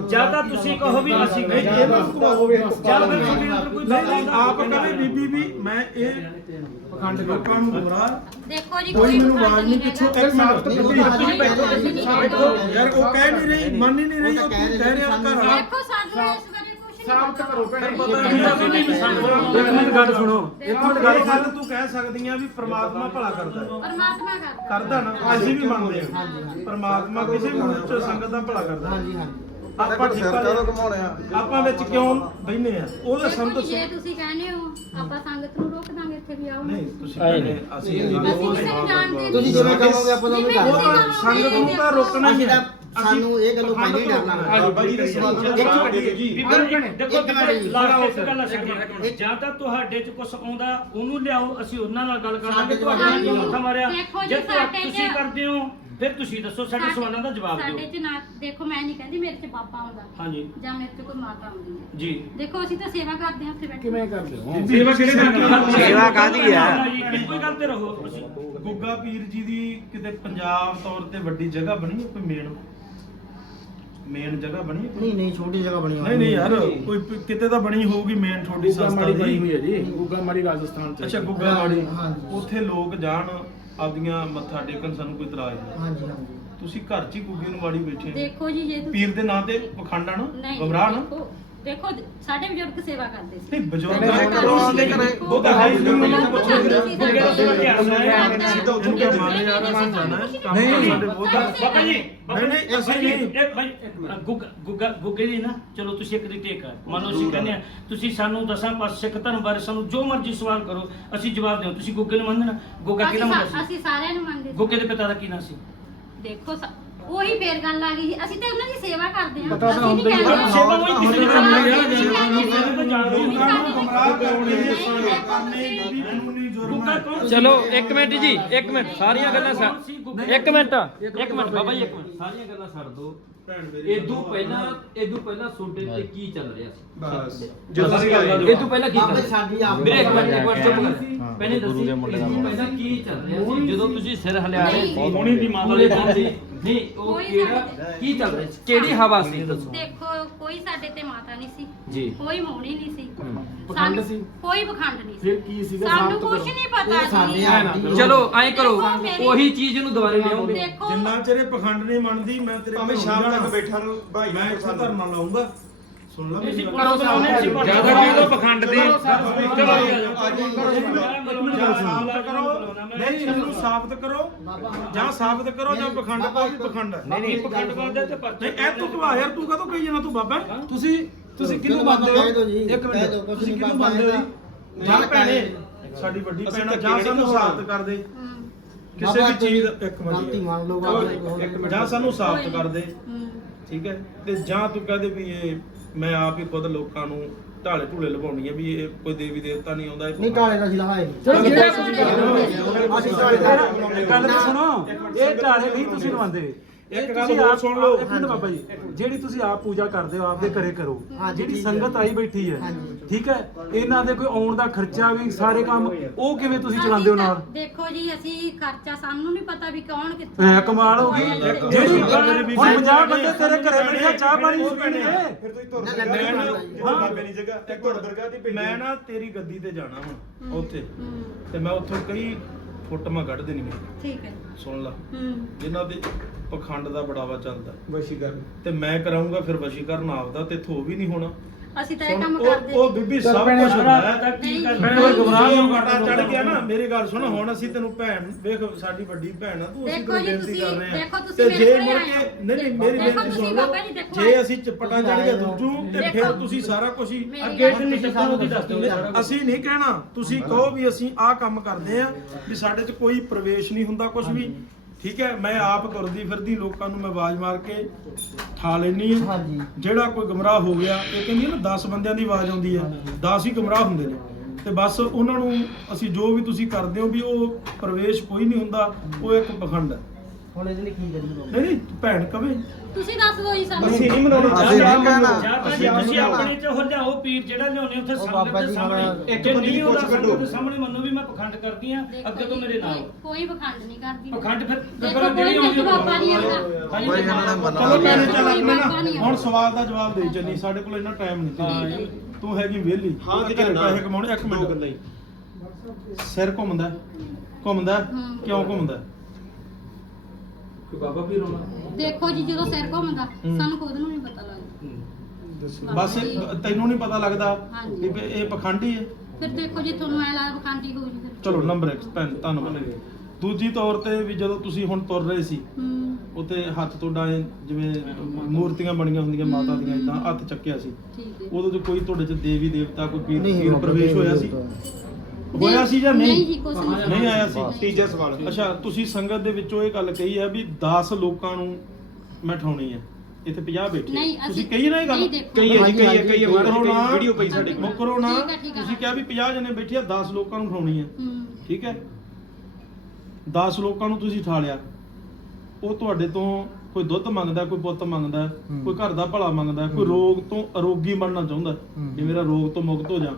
ਜਾਂ ਤਾਂ ਤੁਸੀਂ ਕਹੋ ਵੀ ਅਸੀਂ ਨਹੀਂ, ਇਹ ਬਸ ਹੋਵੇ ਜਾਂ ਫਿਰ ਤੁਹਾਡੇ ਅੰਦਰ ਕੋਈ ਨਹੀਂ ਨਹੀਂ ਆਪ ਕਹੇ ਬੀਬੀ ਵੀ ਮੈਂ ਇਹ ਪਖੰਡ ਲੋਕਾਂ ਨੂੰ ਗੁੰਮਰਾਹ ਦੇਖੋ ਜੀ ਕੋਈ ਮੈਨੂੰ ਆਵਾਜ਼ ਨਹੀਂ। ਪਿੱਛੋਂ। ਇੱਕ ਮਿੰਟ ਤੁਸੀਂ ਤੁਸੀਂ ਬੈਠੋ ਬੈਠੋ, ਯਾਰ ਉਹ ਕਹਿ ਨਹੀਂ ਰਹੀ ਮੰਨ ਹੀ ਨਹੀਂ ਰਹੀ ਉਹ ਕਹਿ ਰਿਹਾ ਘਰ ਵਾਲਾ ਦੇਖੋ ਸਾਨੂੰ ਇਸ ਬਾਰੇ ਨਹੀਂ ਸਾਬਤ ਪਤਾ। ਕਰੋ ਭੈਣੇ ਇੱਕ ਮਿੰਟ ਗੱਲ ਸੁਣੋ। ਇੱਕ ਮਿੰਟ ਗੱਲ ਗੱਲ ਤੂੰ ਕਹਿ ਸਕਦੀ ਆ ਵੀ ਪ੍ਰਮਾਤਮਾ ਭਲਾ ਕਰਦਾ ਹੈ। ਪਰਮਾਤਮਾ ਕਰ ਕਰਦਾ ਨਾ ਅਸੀਂ ਵੀ ਮੰਨਦੇ ਹਾਂ। ਪ੍ਰਮਾਤਮਾ ਕਿਸੇ ਮਨੁੱਖ ਚ ਸੰਗਤ ਦਾ ਭਲਾ ਕਰਦਾ ਹੈ। ਹਾਂਜੀ ਹਾਂਜੀ। ਆਪਾਂ ਠੀਕਾ ਆਪਾਂ ਵਿੱਚ ਕਿਉਂ ਬੈਨੇ ਆ ਉਹਦੇ ਦੇਖੋ ਸੰਤ ਜੀ, ਜੇ ਤੁਸੀਂ ਕਹਿੰਦੇ ਹੋ ਆਪਾਂ ਸੰਗਤ ਨੂੰ ਰੋਕ ਦਾਂਗੇ ਇੱਥੇ ਵੀ ਆਓ ਨਹੀਂ ਤੁਸੀਂ ਕਹਿੰਦੇ। ਅਸੀਂ ਅਸੀਂ ਕਿਸੇ ਨੂੰ ਜਾਣਦੇ। ਨਹੀਂ ਤੁਸੀਂ ਜਿਵੇਂ ਕਹੋਗੇ ਆਪਾਂ ਉਹ ਤਾਂ ਸੰਗਤ ਨੂੰ ਤਾਂ ਰੋਕਣਾ ਹੀ ਹੈ। ਸਾਨੂੰ ਇਹ ਗੱਲੋਂ ਪਹਿਲਾਂ ਹੀ ਡਰਨਾ। ਹੈ। ਬਾਬਾ ਜੀ ਦੇ ਸਵਾਲ ਦਾ ਇੱਕ ਜਵਾਬ ਦਿਓ ਜੀ। ਬੀਬਾ ਇੱਕ ਦੇਖੋ ਮਿੰਟ, ਦੇਖੋ ਇੱਕ ਮਿੰਟ। ਜੀ। ਇੱਕ ਗੱਲ ਜਾਂ ਤਾਂ ਤੁਹਾਡੇ ਚ ਕੁਝ ਆਉਂਦਾ ਉਹਨੂੰ ਲਿਆਓ ਅਸੀਂ ਉਹਨਾਂ ਨਾਲ ਗੱਲ ਕਰਾਂਗੇ ਤੁਹਾਡੇ ਨਾਲ ਸਾਨੂੰ- ਮੱਥਾ ਮਾਰਿਆ। ਦੇਖੋ ਜੀ, ਜੇ ਤੁਹਾ- ਸਾਡੇ ਚ- ਤੁਸੀਂ ਕਰਦੇ ਹੋ ਫਿਰ ਤੁਸੀਂ ਦੱਸੋ ਸਾਡੇ ਸਵਾਲਾਂ ਦਾ ਜਵਾਬ ਸਾਡੇ ਦਿਓ ਚ ਨਾ ਦੇਖੋ ਮੈਂ ਨਹੀਂ ਕਹਿੰਦੀ ਮੇਰੇ ਚ ਬਾਬਾ ਆਉਂਦਾ ਹਾਂਜੀ। ਜਾਂ ਮੇਰੇ ਚ ਕੋਈ ਮਾਤਾ ਆਉਂਦੀ ਹੈ। ਜੀ। ਦੇਖੋ ਅਸੀਂ ਤਾਂ ਸੇਵਾ ਕਰਦੇ ਹਾਂ ਉੱਥੇ ਬੈਠੇ। ਕਿਵੇਂ ਕਰਦੇ ਹੋ? ਸੇਵਾ ਕਿਹੜੇ ਕਰਕੇ ਸੇਵਾ ਕਾਦੀ ਆ ਕੋਈ ਗੱਲ ਤੇ ਰਹੋ। ਤੁਸੀਂ ਗੁੱਗਾ ਪੀਰ ਜੀ ਦੀ ਕਿਤੇ ਪੰਜਾਬ ਤੌਰ ਤੇ ਵੱਡੀ ਜਗ੍ਹਾ ਬਣੀ ਹੈ ਕੋਈ ਮੇਨ? ਮੇਨ ਜਗ੍ਹਾ ਬਣੀ? ਨਹੀਂ ਨਹੀਂ ਛੋਟੀ ਜਗ੍ਹਾ ਬਣੀ ਹੋਈ ਨਹੀਂ ਨਹੀਂ ਯਾਰ ਕੋਈ ਪ- ਕਿਤੇ ਤਾਂ ਬਣੀ ਹੋਊਗੀ ਮੇਨ ਛੋਟੀ ਗੁੱਗਾ ਸੰਸਥਾ ਮਾੜੀ ਬਣੀ ਹੋਈ ਦੀ ਹੈ ਜੀ। ਗੁੱਗਾ ਮਾੜੀ ਰਾਜਸਥਾਨ ਚ ਅੱਛਾ ਗੁੱਗਾ ਮਾੜੀ। ਹਾਂਜੀ। ਉੱਥੇ ਲੋਕ ਜਾਣ ਆਪਦੀਆਂ ਮੱਥਾ ਟੇਕਣ ਸਾਨੂੰ ਕੋਈ ਇਤਰਾਜ਼ ਨਹੀਂ। ਹਾਂਜੀ ਹਾਂਜੀ। ਤੁਸੀਂ ਘਰ 'ਚ ਹੀ ਗੁੱਗੇ ਨੂੰ ਮਾੜੀ ਬੈਠੇ ਹੋ। ਦੇਖੋ ਜੀ ਜੇ ਤੁਸੀਂ ਪੀਰ ਦੇ ਨਾਂ ਤੇ ਪਖੰਡ ਨਾ ਨਹੀਂ ਗਮਰਾਹ ਨਾ ਦੇਖੋ। ਦੇਖੋ ਸਾਡੇ ਬਜ਼ੁਰਗ ਸੇਵਾ ਕਰਦੇ ਸੀ ਨਹੀਂ ਬਜ਼ੁਰਗ ਹੈ ਕਰੋ, ਉਹਦੇ ਘਰੇ। ਉਹ ਤਾਂ ਹੈ ਹੀ ਨਹੀਂ ਮੈਨੂੰ ਪੁੱਛੋ ਗੁੱਗੇ ਦਾ। ਸਿੱਧਾ ਕੇ ਮਾਨ ਜਾਣਾ ਨਹੀਂ। ਸਾਡੇ ਬਹੁਤ ਬਾਬਾ ਜੀ ਨਹੀਂ, ਨਹੀਂ, ਅਸੀਂ ਨਹੀਂ। ਇਹ ਭਾਈ ਗੁੱਗਾ ਦੀ ਨਾ ਚਲੋ ਤੁਸੀਂ ਇੱਕ ਦੀ ਟੇਕ ਆ ਮੰਨ ਲਓ ਅਸੀਂ ਕਹਿੰਦੇ ਆ ਤੁਸੀਂ ਸਾਨੂੰ ਦਸਾਂ ਪਾਸ ਸਿੱਖ ਧਰਮ ਬਾਰੇ ਸਾਨੂੰ ਜੋ ਮਰਜ਼ੀ ਸਵਾਲ ਕਰੋ ਅਸੀਂ ਜਵਾਬ ਦਿਓ ਤੁਸੀਂ ਗੁੱਗੇ ਨੂੰ ਮੰਨਦੇ ਨਾ ਗੁੱਗਾ ਕਿਹਦਾ ਸਾ- ਮੁੰਡਾ ਸੀ ਅਸੀਂ ਸਾਰਿਆਂ ਨੂੰ ਮੰਨਦੇ ਸੀ ਗੁੱਗੇ ਦੇ ਪਿਤਾ ਦਾ ਕੀ ਨਾਂ ਸੀ ਦੇਖੋ ਉਹੀ ਫੇਰ ਗੱਲ ਆ ਗਈ ਜੀ। ਅਸੀਂ ਤਾਂ ਉਹਨਾਂ ਦੀ ਸੇਵਾ ਕਰਦੇ ਹਾਂ ਪਤਾ ਤਾਂ ਅਸੀਂ ਨਹੀਂ ਹੁੰਦਾ ਹੀ ਸੇਵਾ ਉਹੀ ਕਿਸੇ ਦੀ ਕਰਨੀ ਹੈ ਅਸੀਂ ਨਹੀਂ ਕਹਿੰਦੇ। ਸੇਵਾ ਤਾਂ ਜਾਣਦੇ ਹੀ ਲੋਕਾਂ ਨੂੰ ਨਹੀਂ। ਗੁੰਮਰਾਹ ਕਰਨੇ ਕਰਨੇ ਵੀ ਕਾਨੂੰਨੀ ਜੁਰਮ ਹੈ? ਚਲੋ ਇੱਕ ਮਿੰਟ ਜੀ ਇੱਕ ਮਿੰਟ ਸਾਰੀਆਂ ਗੱਲਾਂ ਛੱਡ ਇੱਕ ਮਿੰਟ ਇੱਕ ਮਿੰਟ ਬਾਬਾ ਜੀ ਇੱਕ ਮਿੰਟ ਸਾਰੀਆਂ ਗੱਲਾਂ ਛੱਡ ਮੇਰੀ ਇਦੋਂ ਪਹਿਲਾਂ ਇਦੋਂ ਪਹਿਲਾਂ ਤੁਹਾਡੇ ਤੇ ਕੀ ਚੱਲ ਰਿਹਾ ਸੀ ਬਸ ਜਦੋਂ ਅਸੀਂ ਆਏ ਇਹ ਤੋਂ ਪਹਿਲਾਂ ਕੀ ਚੱਲ ਬਾਬਾ ਰਿਹਾ ਸਾਡੀ ਆਪ ਮੇਰੇ ਇੱਕ ਮਿੰਟ ਇੱਕ ਮਿੰਟ ਚੁੱਪ ਕਰ ਪਹਿਲੇ ਦੱਸੀ ਇਹ ਤੋਂ ਪਹਿਲਾਂ ਕੀ ਚੱਲ ਰਿਹਾ ਸੀ ਜਦੋਂ ਤੁਸੀਂ ਸਿਰ ਹਿਲਾ ਰਹੇ ਸੀ ਹੋਣੀ ਦੀ ਮਾਤਾ ਪੂਰੇ ਦੀ ਦਿਨ ਸੀ ਨਹੀਂ ਉਹ ਕੋਈ ਕਿਹੜਾ? ਸਾਡੇ- ਕੀ ਚੱਲ ਰਿਹਾ? ਸੀ ਕਿਹੜੀ ਹਵਾ ਸੀ ਦੱਸੋ। ਦੇਖੋ ਕੋਈ ਸਾਡੇ ਤੇ ਮਾਤਾ ਨਹੀਂ ਸੀ। ਜੀ। ਕੋਈ ਮੋਣੀ ਨਹੀਂ ਸੀ। ਪਖੰਡ ਸਾਨੂੰ ਸੀ? ਕੋਈ ਪਖੰਡ ਨਹੀਂ ਸੀ। ਫਿਰ ਕੀ ਸੀਗਾ? ਸਾਨੂੰ ਸਾਬਤ ਕੁਝ ਕਰੋ। ਨਹੀਂ ਇਹ ਪਤਾ ਸਾਡੇ ਜੀ ਆਪ ਚਲੋ ਐਂ ਕਰੋ। ਦੇਖੋ ਮੇਰੀ- ਉਹੀ ਚੀਜ਼ ਨੂੰ ਦੁਬਾਰੇ ਲਿਆਉਂਗੇ ਦੇਖੋ ਜਿੰਨਾ ਚਿਰ ਇਹ ਪਖੰਡ ਨਹੀਂ ਮੰਨਦੀ ਮੈਂ ਤੇਰੇ ਭਾਵੇਂ ਘਰੋਂ ਸ਼ਾਮ ਤੱਕ ਜਾਣਾ। ਬੈਠਾ ਰਹੂੰ ਭਾਈ ਮੈਂ ਇੱਥੇ ਧਰਨਾ ਲਾਉਂਗਾ ਸੁਣ ਲੈ ਮੇਰੀ ਅਸੀਂ ਗੱਲ। ਪੁਲਿਸ ਬੁਲਾਉਂਦੇ ਸੀ ਪੁਲਿਸ ਜ਼ਿਆਦਾ ਬੁਲਾਉਂਦੇ ਕੀ ਉਹ ਪਖੰਡ ਦੀ। ਜਾਂ ਸਾਬਤ ਕਰੋ। ਨਹੀਂ ਇਹਨੂੰ ਸਾਬਤ ਕਰੋ। ਜਾਂ ਸਾਬਤ ਕਰੋ ਜਾਂ ਪਖੰਡ ਕੋਈ ਵੀ ਪਖੰਡ। ਹੈ ਨਹੀਂ ਨਹੀਂ ਪਖੰਡ ਕਰਦੇ ਤੇ ਪਰਚੇ ਨਹੀਂ ਇਹ ਤੂੰ ਕਵਾ ਯਾਰ ਤੂੰ ਕਦੋਂ ਕਹੀ ਜਾਣਾ ਤੂੰ ਬਾਬਾ? ਤੁਸੀਂ ਤੁਸੀਂ ਕਿਹਨੂੰ ਚਲੋ ਮੰਨਦੇ ਕਹਿ ਦਿਓ ਹੋ ਜੀ, ਇੱਕ ਕਹਿ ਮਿੰਟ ਦਿਓ, ਕੁਛ ਤੁਸੀਂ ਨਹੀਂ ਕਿਹਨੂੰ ਬਾਬਾ ਮੰਨਦੇ ਹੋ ਹੈਗਾ। ਜਾਂ? ਭੈਣੇ ਸਾਡੀ ਵੱਡੀ ਅਸੀਂ ਭੈਣ ਆ, ਧੱਕੇ ਜਾਂ ਨਹੀਂ ਸਾਨੂੰ ਕਰਵਾਉਣਾ। ਸਾਬਤ ਕਰ ਦੇ। ਹਮ, ਕਿਸੇ ਬਾਬਾ ਵੀ ਚੀਜ਼ ਤੁਸੀਂ ਇੱਕ ਗਲਤੀ ਮਿੰਟ ਮੰਨ ਲਓ ਚਲੋ, ਬਾਬਾ ਇੱਕ ਮਿੰਟ। ਜਾਂ ਸਾਨੂੰ ਸਾਬਤ ਕਰ ਦੇ। ਹਮ। ਠੀਕ ਹੈ? ਤੇ ਜਾਂ ਤੂੰ ਕਹਦੇ ਵੀ ਇਹ ਮੈਂ ਆਪ ਹੀ ਖੁਦ ਲੋਕਾਂ ਨੂੰ ਢਾਲੇ ਢੂਲੇ ਲਵਾਉਣੀ ਹੈ ਵੀ ਇਹ ਕੋਈ ਦੇਵੀ ਦੇਵਤਾ ਨਹੀਂ ਆਉਂਦਾ ਇਹ ਨਹੀਂ ਕਾਲੇ ਦਾ ਜ਼ਿਲ੍ਹਾ ਹੈ ਚਲੋ ਨਹੀਂ ਜਿਹੜਾ ਅਸੀਂ ਕਾਲੇ ਦਾ ਗੱਲ ਤਾਂ ਸੁਣੋ ਇਹ ਢਾਲੇ ਨਹੀਂ ਤੁਸੀਂ ਲਵਾਉਂਦੇ। ਇੱਕ ਗੱਲ ਹੋਰ ਆਪ- ਸੁਣ ਲਓ। ਇੱਕ ਮਿੰਟ ਬਾਬਾ ਜੀ ਜਿਹੜੀ ਤੁਸੀਂ ਆਪ ਪੂਜਾ ਕਰਦੇ ਹੋ ਆਪਦੇ ਘਰੇ ਕਰੋ। ਜਿਹੜੀ। ਸੰਗਤ ਆਈ ਬੈਠੀ ਹੈ ਹਾਂਜੀ। ਠੀਕ ਹੈ? ਇਹਨਾਂ ਦੇ ਕੋਈ ਆਉਣ ਦਾ ਖਰਚਾ ਵੀ ਸਾਰੇ ਕੰਮ ਉਹ ਕਿਵੇਂ ਤੁਸੀਂ ਚਲਾਉਂਦੇ ਹੋ ਨਾਲ? ਦੇਖੋ ਜੀ ਅਸੀਂ ਖਰਚਾ ਸਾਨੂੰ ਨਹੀਂ ਪਤਾ ਵੀ ਕੌਣ ਕਿੱਥੇ ਐ ਕਮਾਲ ਹੋ ਗਈ। ਜਿਹੜੀ ਵੀ ਹੁਣ 50 ਭੈਣੇ, ਬੰਦੇ ਤੇਰੇ ਘਰੇ ਬੈਠੇ ਆ, ਚਾਹ ਪਾਣੀ ਭੈਣੇ, ਪੀਣਗੇ ਫਿਰ ਤੁਸੀਂ ਤੁਰ ਨਾ, ਬਾਬੇ ਦੀ ਜਗ੍ਹਾ ਤੇ ਦਰਗਾਹ। ਮੈਂ ਨਾ ਤੇਰੀ ਗੱਦੀ ਤੇ ਜਾਣਾ ਹੁਣ ਉੱਥੇ। ਹਮ, ਤੇ ਮੈਂ ਉੱਥੋਂ ਕਈ ਫੋਟੋਆਂ ਕੱਢ ਦੇਣੀਆਂ ਠੀਕ ਹੈ। ਸੁਣ ਲੈ। ਹਮ ਜਿਨ੍ਹਾਂ ਦੇ ਪਖੰਡ ਦਾ ਬੜਾਵਾ ਚੱਲਦਾ। ਵਸ਼ੀਕਰਨ। ਤੇ ਮੈਂ ਕਰਾਉਂਗਾ ਫਿਰ ਵਸ਼ੀਕਰਨ ਆਪਦਾ ਤੇ ਥੋ ਵੀ ਨਹੀਂ ਹੋਣਾ। ਅਸੀਂ ਤਾਂ ਇਹ ਸੁਣ, ਕੰਮ ਉਹ- ਕਰਦੇ ਉਹ ਬੀਬੀ ਸਭ ਕੁਝ ਹੁੰਦਾ ਹੈ। ਨਹੀਂ, ਭੈਣੇ, ਉਹ ਗੁੰਮਰਾਹ ਜੇ ਨੂੰ ਘਾਟਾ ਚੜ ਗਿਆ ਨਾ ਮੇਰੀ ਗੱਲ ਸੁਣ ਹੁਣ ਅਸੀਂ ਤੈਨੂੰ ਭੈਣ ਵੇਖ ਸਾਡੀ ਵੱਡੀ ਭੈਣ ਆ ਤੂੰ ਅਸੀਂ ਦੇਖੋ ਤੈਨੂੰ ਜੀ, ਬੇਨਤੀ ਤੁਸੀਂ- ਕਰ ਰਹੇ ਦੇਖੋ ਆ ਤੁਸੀਂ ਤੇ ਮੇਰੇ ਜੇ ਕੋਲੇ ਮੁੜ ਆਏ ਕੇ ਹੋ। ਨਹੀਂ ਨਹੀਂ ਮੇਰੀ ਦੇਖੋ ਬੇਨਤੀ ਤੁਸੀਂ ਸੁਣ। ਲਓ ਬਾਬਾ ਜੀ ਦੇਖੋ। ਜੇ ਆਏ। ਅਸੀਂ ਚਪਟਾ ਚੜ ਗਿਆ ਦੂਜੂ ਤੇ ਦੇਖੋ। ਫਿਰ ਤੁਸੀਂ ਸਾਰਾ ਕੁਝ ਹੀ ਮੇਰੀ ਅੱਗੇ ਗੱਲ ਕਿੰਨੀ ਚੱਪਲ ਉਹਦੀ ਦੱਸ ਦਿਓ ਸਾਰਾ ਕੁਛ। ਅਸੀਂ ਨਹੀਂ ਕਹਿਣਾ। ਤੁਸੀਂ ਕਹੋ ਵੀ ਅਸੀਂ ਆਹ ਕੰਮ ਕਰਦੇ ਆ ਵੀ ਸਾਡੇ 'ਚ ਕੋਈ ਪ੍ਰਵੇਸ਼ ਨਹੀਂ ਹੁੰਦਾ ਕੁਝ ਵੀ। ਠੀਕ ਹੈ ਮੈਂ ਆਪ ਤੁਰਦੀ ਫਿਰਦੀ ਲੋਕਾਂ ਨੂੰ ਮੈਂ ਆਵਾਜ਼ ਮਾਰ ਕੇ ਠਾ ਲੈਣੀ ਹਾਂਜੀ। ਜਿਹੜਾ ਕੋਈ ਗਮਰਾਹ ਹੋ ਗਿਆ ਇਹ ਕਹਿੰਦੀ ਨਾ 10 ਬੰਦਿਆਂ ਦੀ ਆਵਾਜ਼ ਆਉਂਦੀ ਹੈ 10 ਹੀ ਗਮਰਾਹ ਹੁੰਦੇ ਨੇ। ਤੇ ਬਸ ਉਹਨਾਂ ਨੂੰ ਅਸੀਂ ਜੋ ਵੀ ਤੁਸੀਂ ਕਰਦੇ ਹੋ ਵੀ ਉਹ ਪ੍ਰਵੇਸ਼ ਕੋਈ ਨਹੀਂ ਹੁੰਦਾ ਉਹ ਇੱਕ ਪਖੰਡ ਹੈ। ਹੁਣ ਇਹਦੇ ਲਈ ਕੀ ਕਰੀਏ ਬਾਬਾ? ਨਹੀਂ ਨਹੀਂ ਭੈਣ ਕਵੇ। ਤੁਸੀਂ ਦੱਸ ਦਿਓ ਜੀ ਸਾਨੂੰ। ਅਸੀਂ ਨਹੀਂ ਮਨਾਉਣੇ ਅਸੀਂ ਨਹੀਂ ਕਹਿਣਾ। ਜਾਂ ਤਾਂ ਅਸੀਂ ਜੇ ਨਹੀਂ ਤੁਸੀਂ ਕਹਿਣਾ। ਆਪਣੇ ਚ ਹੋ ਜਾਓ ਪੀਰ ਜਿਹੜਾ ਲਿਆਉਣੇ ਉੱਥੇ ਉਹ ਸੰਗਤ ਬਾਬਾ ਦੇ ਜੀ ਸਾਹਮਣੇ। ਹੁਣ ਇੱਕ ਜੇ ਨਹੀਂ ਉਹਦਾ ਪੁੱਛ ਸੰਗਤ ਕੱਢੋ। ਦੇ ਸਾਹਮਣੇ ਮੰਨੋ ਵੀ ਮੈਂ ਪਖੰਡ ਕਰਦੀ ਆ ਦੇਖੋ ਅੱਗੇ ਤੋਂ ਜੀ, ਮੇਰੇ ਨਾਲ। ਕੋਈ- ਕੋਈ ਪਖੰਡ ਨਹੀਂ ਕਰਦੀ। ਪਖੰਡ ਫਿਰ ਦੇਖੋ ਫਿਰ ਜਿਹੜੀ ਕੋਈ ਆਉਂਦੀ ਵਿੱਚ ਬਾਬਾ ਨਹੀਂ ਆਉਂਦਾ ਕੋਈ ਇਹਨਾਂ ਨੇ ਮੰਨਣਾ ਚਲੋ ਭੈਣ ਚੱਲ ਕੋਈ ਆਪਣੇ ਬਾਬਾ ਨਹੀਂ ਨਾ ਹੁਣ ਸਵਾਲ ਦਾ ਜਵਾਬ ਦੇ ਜੰਨੀ ਸਾਡੇ ਕੋਲ ਇੰਨਾ ਟਾਈਮ ਨਹੀਂ ਹਾਂ। ਤੂੰ ਹੈਗੀ ਵਿਹਲੀ। ਹਾਂ ਤੇ ਘਰੇ ਪੈਸੇ ਕਮਾਉਣੇ ਇੱਕ ਮਿੰਟ। ਗੱਲਾਂ ਹੀ। ਸਿਰ ਘੁੰਮਦਾ। ਘੁੰਮਦਾ। ਕਿਉਂ ਘੁੰਮਦਾ? ਕੋਈ ਬਾਬਾ ਵੀ ਰੋਣਾ ਦੇਖੋ ਜੀ ਜਦੋਂ ਸਿਰ ਘੁੰਮਦਾ ਹਮ। ਸਾਨੂੰ ਖੁਦ ਨੂੰ ਨਹੀਂ ਪਤਾ ਲੱਗਦਾ। ਬਸ ਤੈਨੂੰ ਨਹੀਂ ਪਤਾ ਲੱਗਦਾ ਹਾਂਜੀ। ਕਿ ਇਹ ਪਖੰਡੀ ਹੈ। ਫਿਰ ਦੇਖੋ ਜੀ ਤੁਹਾਨੂੰ ਐ ਲੱਗਦਾ ਪਖੰਡੀ ਹੋ ਜੀ ਫਿਰ। ਚਲੋ ਨੰਬਰ 1 ਭੈਣ ਧੰਨਵਾਦ। ਦੂਜੀ ਤੌਰ ਤੇ ਵੀ ਜਦੋਂ ਤੁਸੀਂ ਹੁਣ ਤੁਰ ਰਹੇ ਸੀ ਹੂੰ। ਉੱਤੇ ਹੱਥ ਤੁਹਾਡਾ ਐਂ ਜਿਵੇਂ ਮੂਰਤੀਆਂ ਬਣੀਆਂ ਹੁੰਦੀਆਂ ਮਾਤਾ ਦੀਆਂ ਇਦਾਂ ਹੱਥ ਚੱਕਿਆ ਸੀ। ਠੀਕ ਹੈ। ਉਦੋਂ ਤੇ ਕੋਈ ਤੁਹਾਡੇ ਚ ਦੇਵੀ ਦੇਵਤਾ ਕੋਈ ਪੀਰ ਪੀਰ ਪ੍ਰਵੇਸ਼ ਹੋਇਆ ਸੀ। ਹੋਇਆ ਸੀ ਜਾਂ ਨਹੀਂ? ਨਹੀਂ ਜੀ ਕੁਛ ਨਹੀਂ। ਨਹੀਂ ਆਇਆ ਸੀ? ਤੀਜਾ ਸਵਾਲ। ਅੱਛਾ ਤੁਸੀਂ ਸੰਗਤ ਦੇ ਵਿੱਚੋਂ ਇਹ ਗੱਲ ਕਹੀ ਹੈ ਵੀ 10 ਲੋਕਾਂ ਨੂੰ ਮੈਂ ਠਾਉਣੀ ਹੈ। ਇੱਥੇ 50 ਬੈਠੇ ਆ। ਤੁਸੀਂ ਅਸੀਂ ਕਹੀ ਨਾ ਇਹ ਗੱਲ? ਨਹੀਂ ਦੇਖੋ। ਕਈ ਹੈ ਜੀ ਕਈ ਹੈ ਕਈ ਹੈ। ਬਾਹਰ ਮੁਕਰੋ ਨਾ। ਵੀਡੀਓ ਪਈ ਸਾਡੇ। ਕੋਲ ਮੁਕਰੋ ਨਾ। ਠੀਕ ਹੈ, ਠੀਕ ਹੈ। ਤੁਸੀਂ ਕਿਹਾ ਵੀ 50 ਜਣੇ ਬੈਠੇ ਆ 10 ਲੋਕਾਂ ਨੂੰ ਠਾਉਣੀ ਹੈ। ਹੂੰ। ਠੀਕ ਹੈ? 10 ਲੋਕਾਂ ਨੂੰ ਤੁਸੀਂ ਠਾ ਲਿਆ। ਉਹ ਤੁਹਾਡੇ ਤੋਂ ਕੋਈ ਦੁੱਧ ਮੰਗਦਾ ਕੋਈ ਪੁੱਤ ਮੰਗਦਾ ਹੂੰ। ਕੋਈ ਘਰ ਦਾ ਭਲਾ ਮੰਗਦਾ ਕੋਈ ਰੋਗ ਤੋਂ ਅਰੋਗੀ ਬਣਨਾ ਚਾਹੁੰਦਾ। ਹੂੰ। ਜੇ ਮੇਰਾ ਰੋਗ ਤੋਂ ਮੁਕਤ ਹੋ ਜਾ।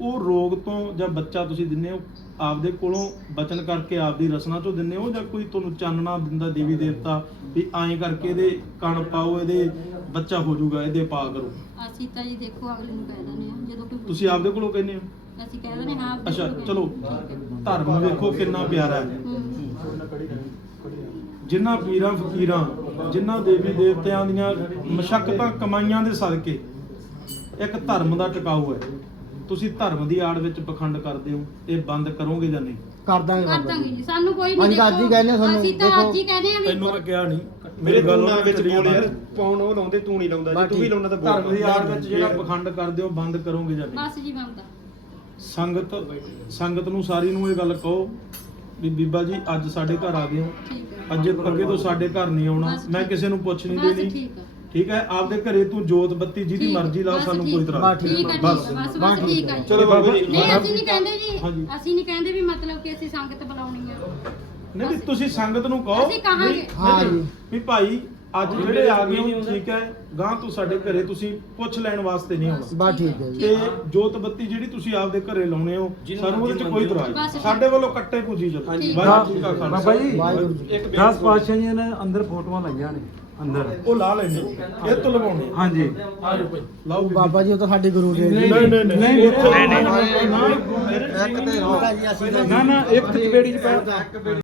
ਉਹ ਰੋਗ ਤੋਂ ਜਾਂ ਬੱਚਾ ਤੁਸੀਂ ਦਿੰਨੇ ਹੋ ਆਪਦੇ ਕੋਲੋਂ ਬਚਨ ਕਰਕੇ ਆਪਦੀ ਰਸਨਾ ਚੋਂ ਦਿੰਨੇ ਹੋ ਜਾਂ ਕੋਈ ਤੁਹਾਨੂੰ ਚਾਨਣਾ ਦਿੰਦਾ ਦੇਵੀ ਦੇਵਤਾ ਵੀ ਐਂ ਕਰਕੇ ਇਹਦੇ ਕਣ ਪਾਓ ਇਹਦੇ ਬੱਚਾ ਹੋ ਜਾਊਗਾ ਇਹਦੇ ਪਾ ਕਰੋ। ਅਸੀਂ ਤਾਂ ਜੀ ਦੇਖੋ ਅਗਲੇ ਨੂੰ ਕਹਿ ਦਿੰਦੇ ਹਾਂ ਜਦੋਂ ਕੋਈ ਤੁਸੀਂ ਆਪਦੇ ਕੋਲੋਂ ਕਹਿੰਦੇ ਹੋ? ਅਸੀਂ ਕਹਿ ਦਿੰਦੇ ਹਾਂ ਅੱਛਾ ਚਲੋ। ਧਰਮ ਵੇਖੋ ਕਿੰਨਾ ਪਿਆਰਾ ਹੈ। ਹੂੰ। ਜਿਨ੍ਹਾਂ ਪੀਰਾਂ ਫਕੀਰਾਂ ਜਿਨ੍ਹਾਂ ਦੇਵੀ ਦੇਵਤਿਆਂ ਦੀਆਂ ਮਸ਼ੱਕਤਾਂ ਕਮਾਈਆਂ ਦੇ ਸਦਕੇ ਇੱਕ ਧਰਮ ਦਾ ਟਿਕਾਊ ਹੈ। ਤੁਸੀਂ ਧਰਮ ਦੀ ਆੜ ਵਿੱਚ ਪਖੰਡ ਕਰਦੇ ਹੋ ਇਹ ਬੰਦ ਕਰੋਗੇ ਜਾਂ ਨਹੀਂ? ਕਰ ਦਾਂਗੇ ਕਰ ਦਾਂਗੇ ਜੀ ਸਾਨੂੰ ਕੋਈ ਨਹੀਂ ਅਸੀਂ ਤਾਂ ਅੱਜ ਹੀ ਕਹਿੰਦੇ ਹਾਂ ਤੁਹਾਨੂੰ, ਅਸੀਂ ਤਾਂ ਅੱਜ ਹੀ। ਕਹਿੰਦੇ ਆ ਵੀ ਤੈਨੂੰ ਤਾਂ ਕਿਹਾ ਨਹੀਂ ਮੇਰੇ ਗੱਲ ਵਿੱਚ ਬੋਲ ਯਾਰ। ਪਾਉਣ ਉਹ ਲਾਉਂਦੇ ਤੂੰ ਨਹੀਂ ਲਾਉਂਦਾ ਜੇ ਤੂੰ ਵੀ ਲਾਉਂਦਾ ਤਾਂ ਬੋਲ। ਧਰਮ ਦੀ ਆੜ ਵਿੱਚ ਜਿਹੜਾ ਪਖੰਡ ਕਰਦੇ ਹੋ ਬੰਦ ਕਰੋਗੇ ਜਾਂ ਨਹੀਂ? ਬਸ ਜੀ ਬੰਦਾ ਸੰਗਤ ਸੰਗਤ ਨੂੰ ਸਾਰੀ ਨੂੰ ਇਹ ਗੱਲ ਕਹੋ ਵੀ ਬੀਬਾ ਜੀ ਅੱਜ ਸਾਡੇ ਘਰ ਆ ਗਏ ਹੋ। ਠੀਕ ਹੈ ਅੱਜ ਅੱਗੇ ਤੋਂ ਸਾਡੇ ਘਰ ਨਹੀਂ ਆਉਣਾ ਮੈਂ। ਕਿਸੇ ਨੂੰ ਪੁੱਛ ਨਹੀਂ ਬਸ ਦੇਣੀ। ਠੀਕ ਹੈ ਠੀਕ ਹੈ? ਆਪਦੇ ਘਰੇ ਤੂੰ ਜੋਤ ਬੱਤੀ ਜਿਹਦੀ ਮਰਜ਼ੀ ਲਾ ਸਾਨੂੰ ਕੋਈ ਨਹੀਂ। ਠੀਕ ਹੈ ਬਸ ਬਸ ਠੀਕ ਹੈ ਜੀ। ਚਲੋ ਬਾਬਾ ਜੀ ਨਹੀਂ ਅਸੀਂ ਨਹੀਂ ਕਹਿੰਦੇ। ਜੀ ਅਸੀਂ ਨਹੀਂ ਕਹਿੰਦੇ ਵੀ ਮਤਲਬ ਕਿ ਅਸੀਂ ਸੰਗਤ ਬੁਲਾਉਣੀ ਆ। ਨਹੀਂ ਵੀ ਤੁਸੀਂ ਸੰਗਤ ਨੂੰ ਕਹੋ। ਅਸੀਂ ਕਹਾਂਗੇ। ਹਾਂ ਜੀ। ਵੀ ਭਾਈ ਅੱਜ ਜਿਹੜੇ ਆ ਗਏ ਹੋ ਠੀਕ ਹੈ? ਗਾਂ ਤੂੰ ਸਾਡੇ ਘਰੇ ਤੁਸੀਂ ਪੁੱਛ ਲੈਣ ਵਾਸਤੇ ਨਹੀਂ ਆਉਣਾ। ਬਸ ਠੀਕ ਹੈ ਜੀ। ਤੇ ਜੋਤ ਬੱਤੀ ਜਿਹੜੀ ਤੁਸੀਂ ਆਪਦੇ ਘਰੇ ਲਾਉਣੇ ਹੋ ਸਾਨੂੰ ਉਹਦੇ ਚ ਕੋਈ ਇਤਰਾਜ਼। ਸਾਡੇ ਵੱਲੋਂ ਕੱਟੇ ਪੂਜੀ ਚਲੋ ਜੀ ਜੀ ਜੀ ਇੱਕ 10 ਪਾਤਸ਼ਾਹੀਆਂ ਨੇ ਅੰਦਰ ਫੋਟੋਆਂ ਲਾਈਆਂ ਨੇ। ਅੰਦਰ। ਉਹ ਲਾ ਲੈਣੇ ਇਹ ਤੋਂ ਲਵਾਉਣੇ। ਹਾਂਜੀ। ਆ ਜਾਓ ਭਾਈ। ਲਾਓ ਬਾਬਾ। ਜੀ ਉਹ ਤਾਂ ਸਾਡੇ ਗੁਰੂ ਦੇ ਨਹੀਂ ਨਹੀਂ ਨਹੀਂ ਨਹੀਂ, ਨਹੀਂ। ਇੱਕ ਤੇ ਰੋਕਾ ਜੀ ਅਸੀਂ ਨਾ ਨਾ ਇੱਕ ਚਪੇੜੀ ਚ ਪੈ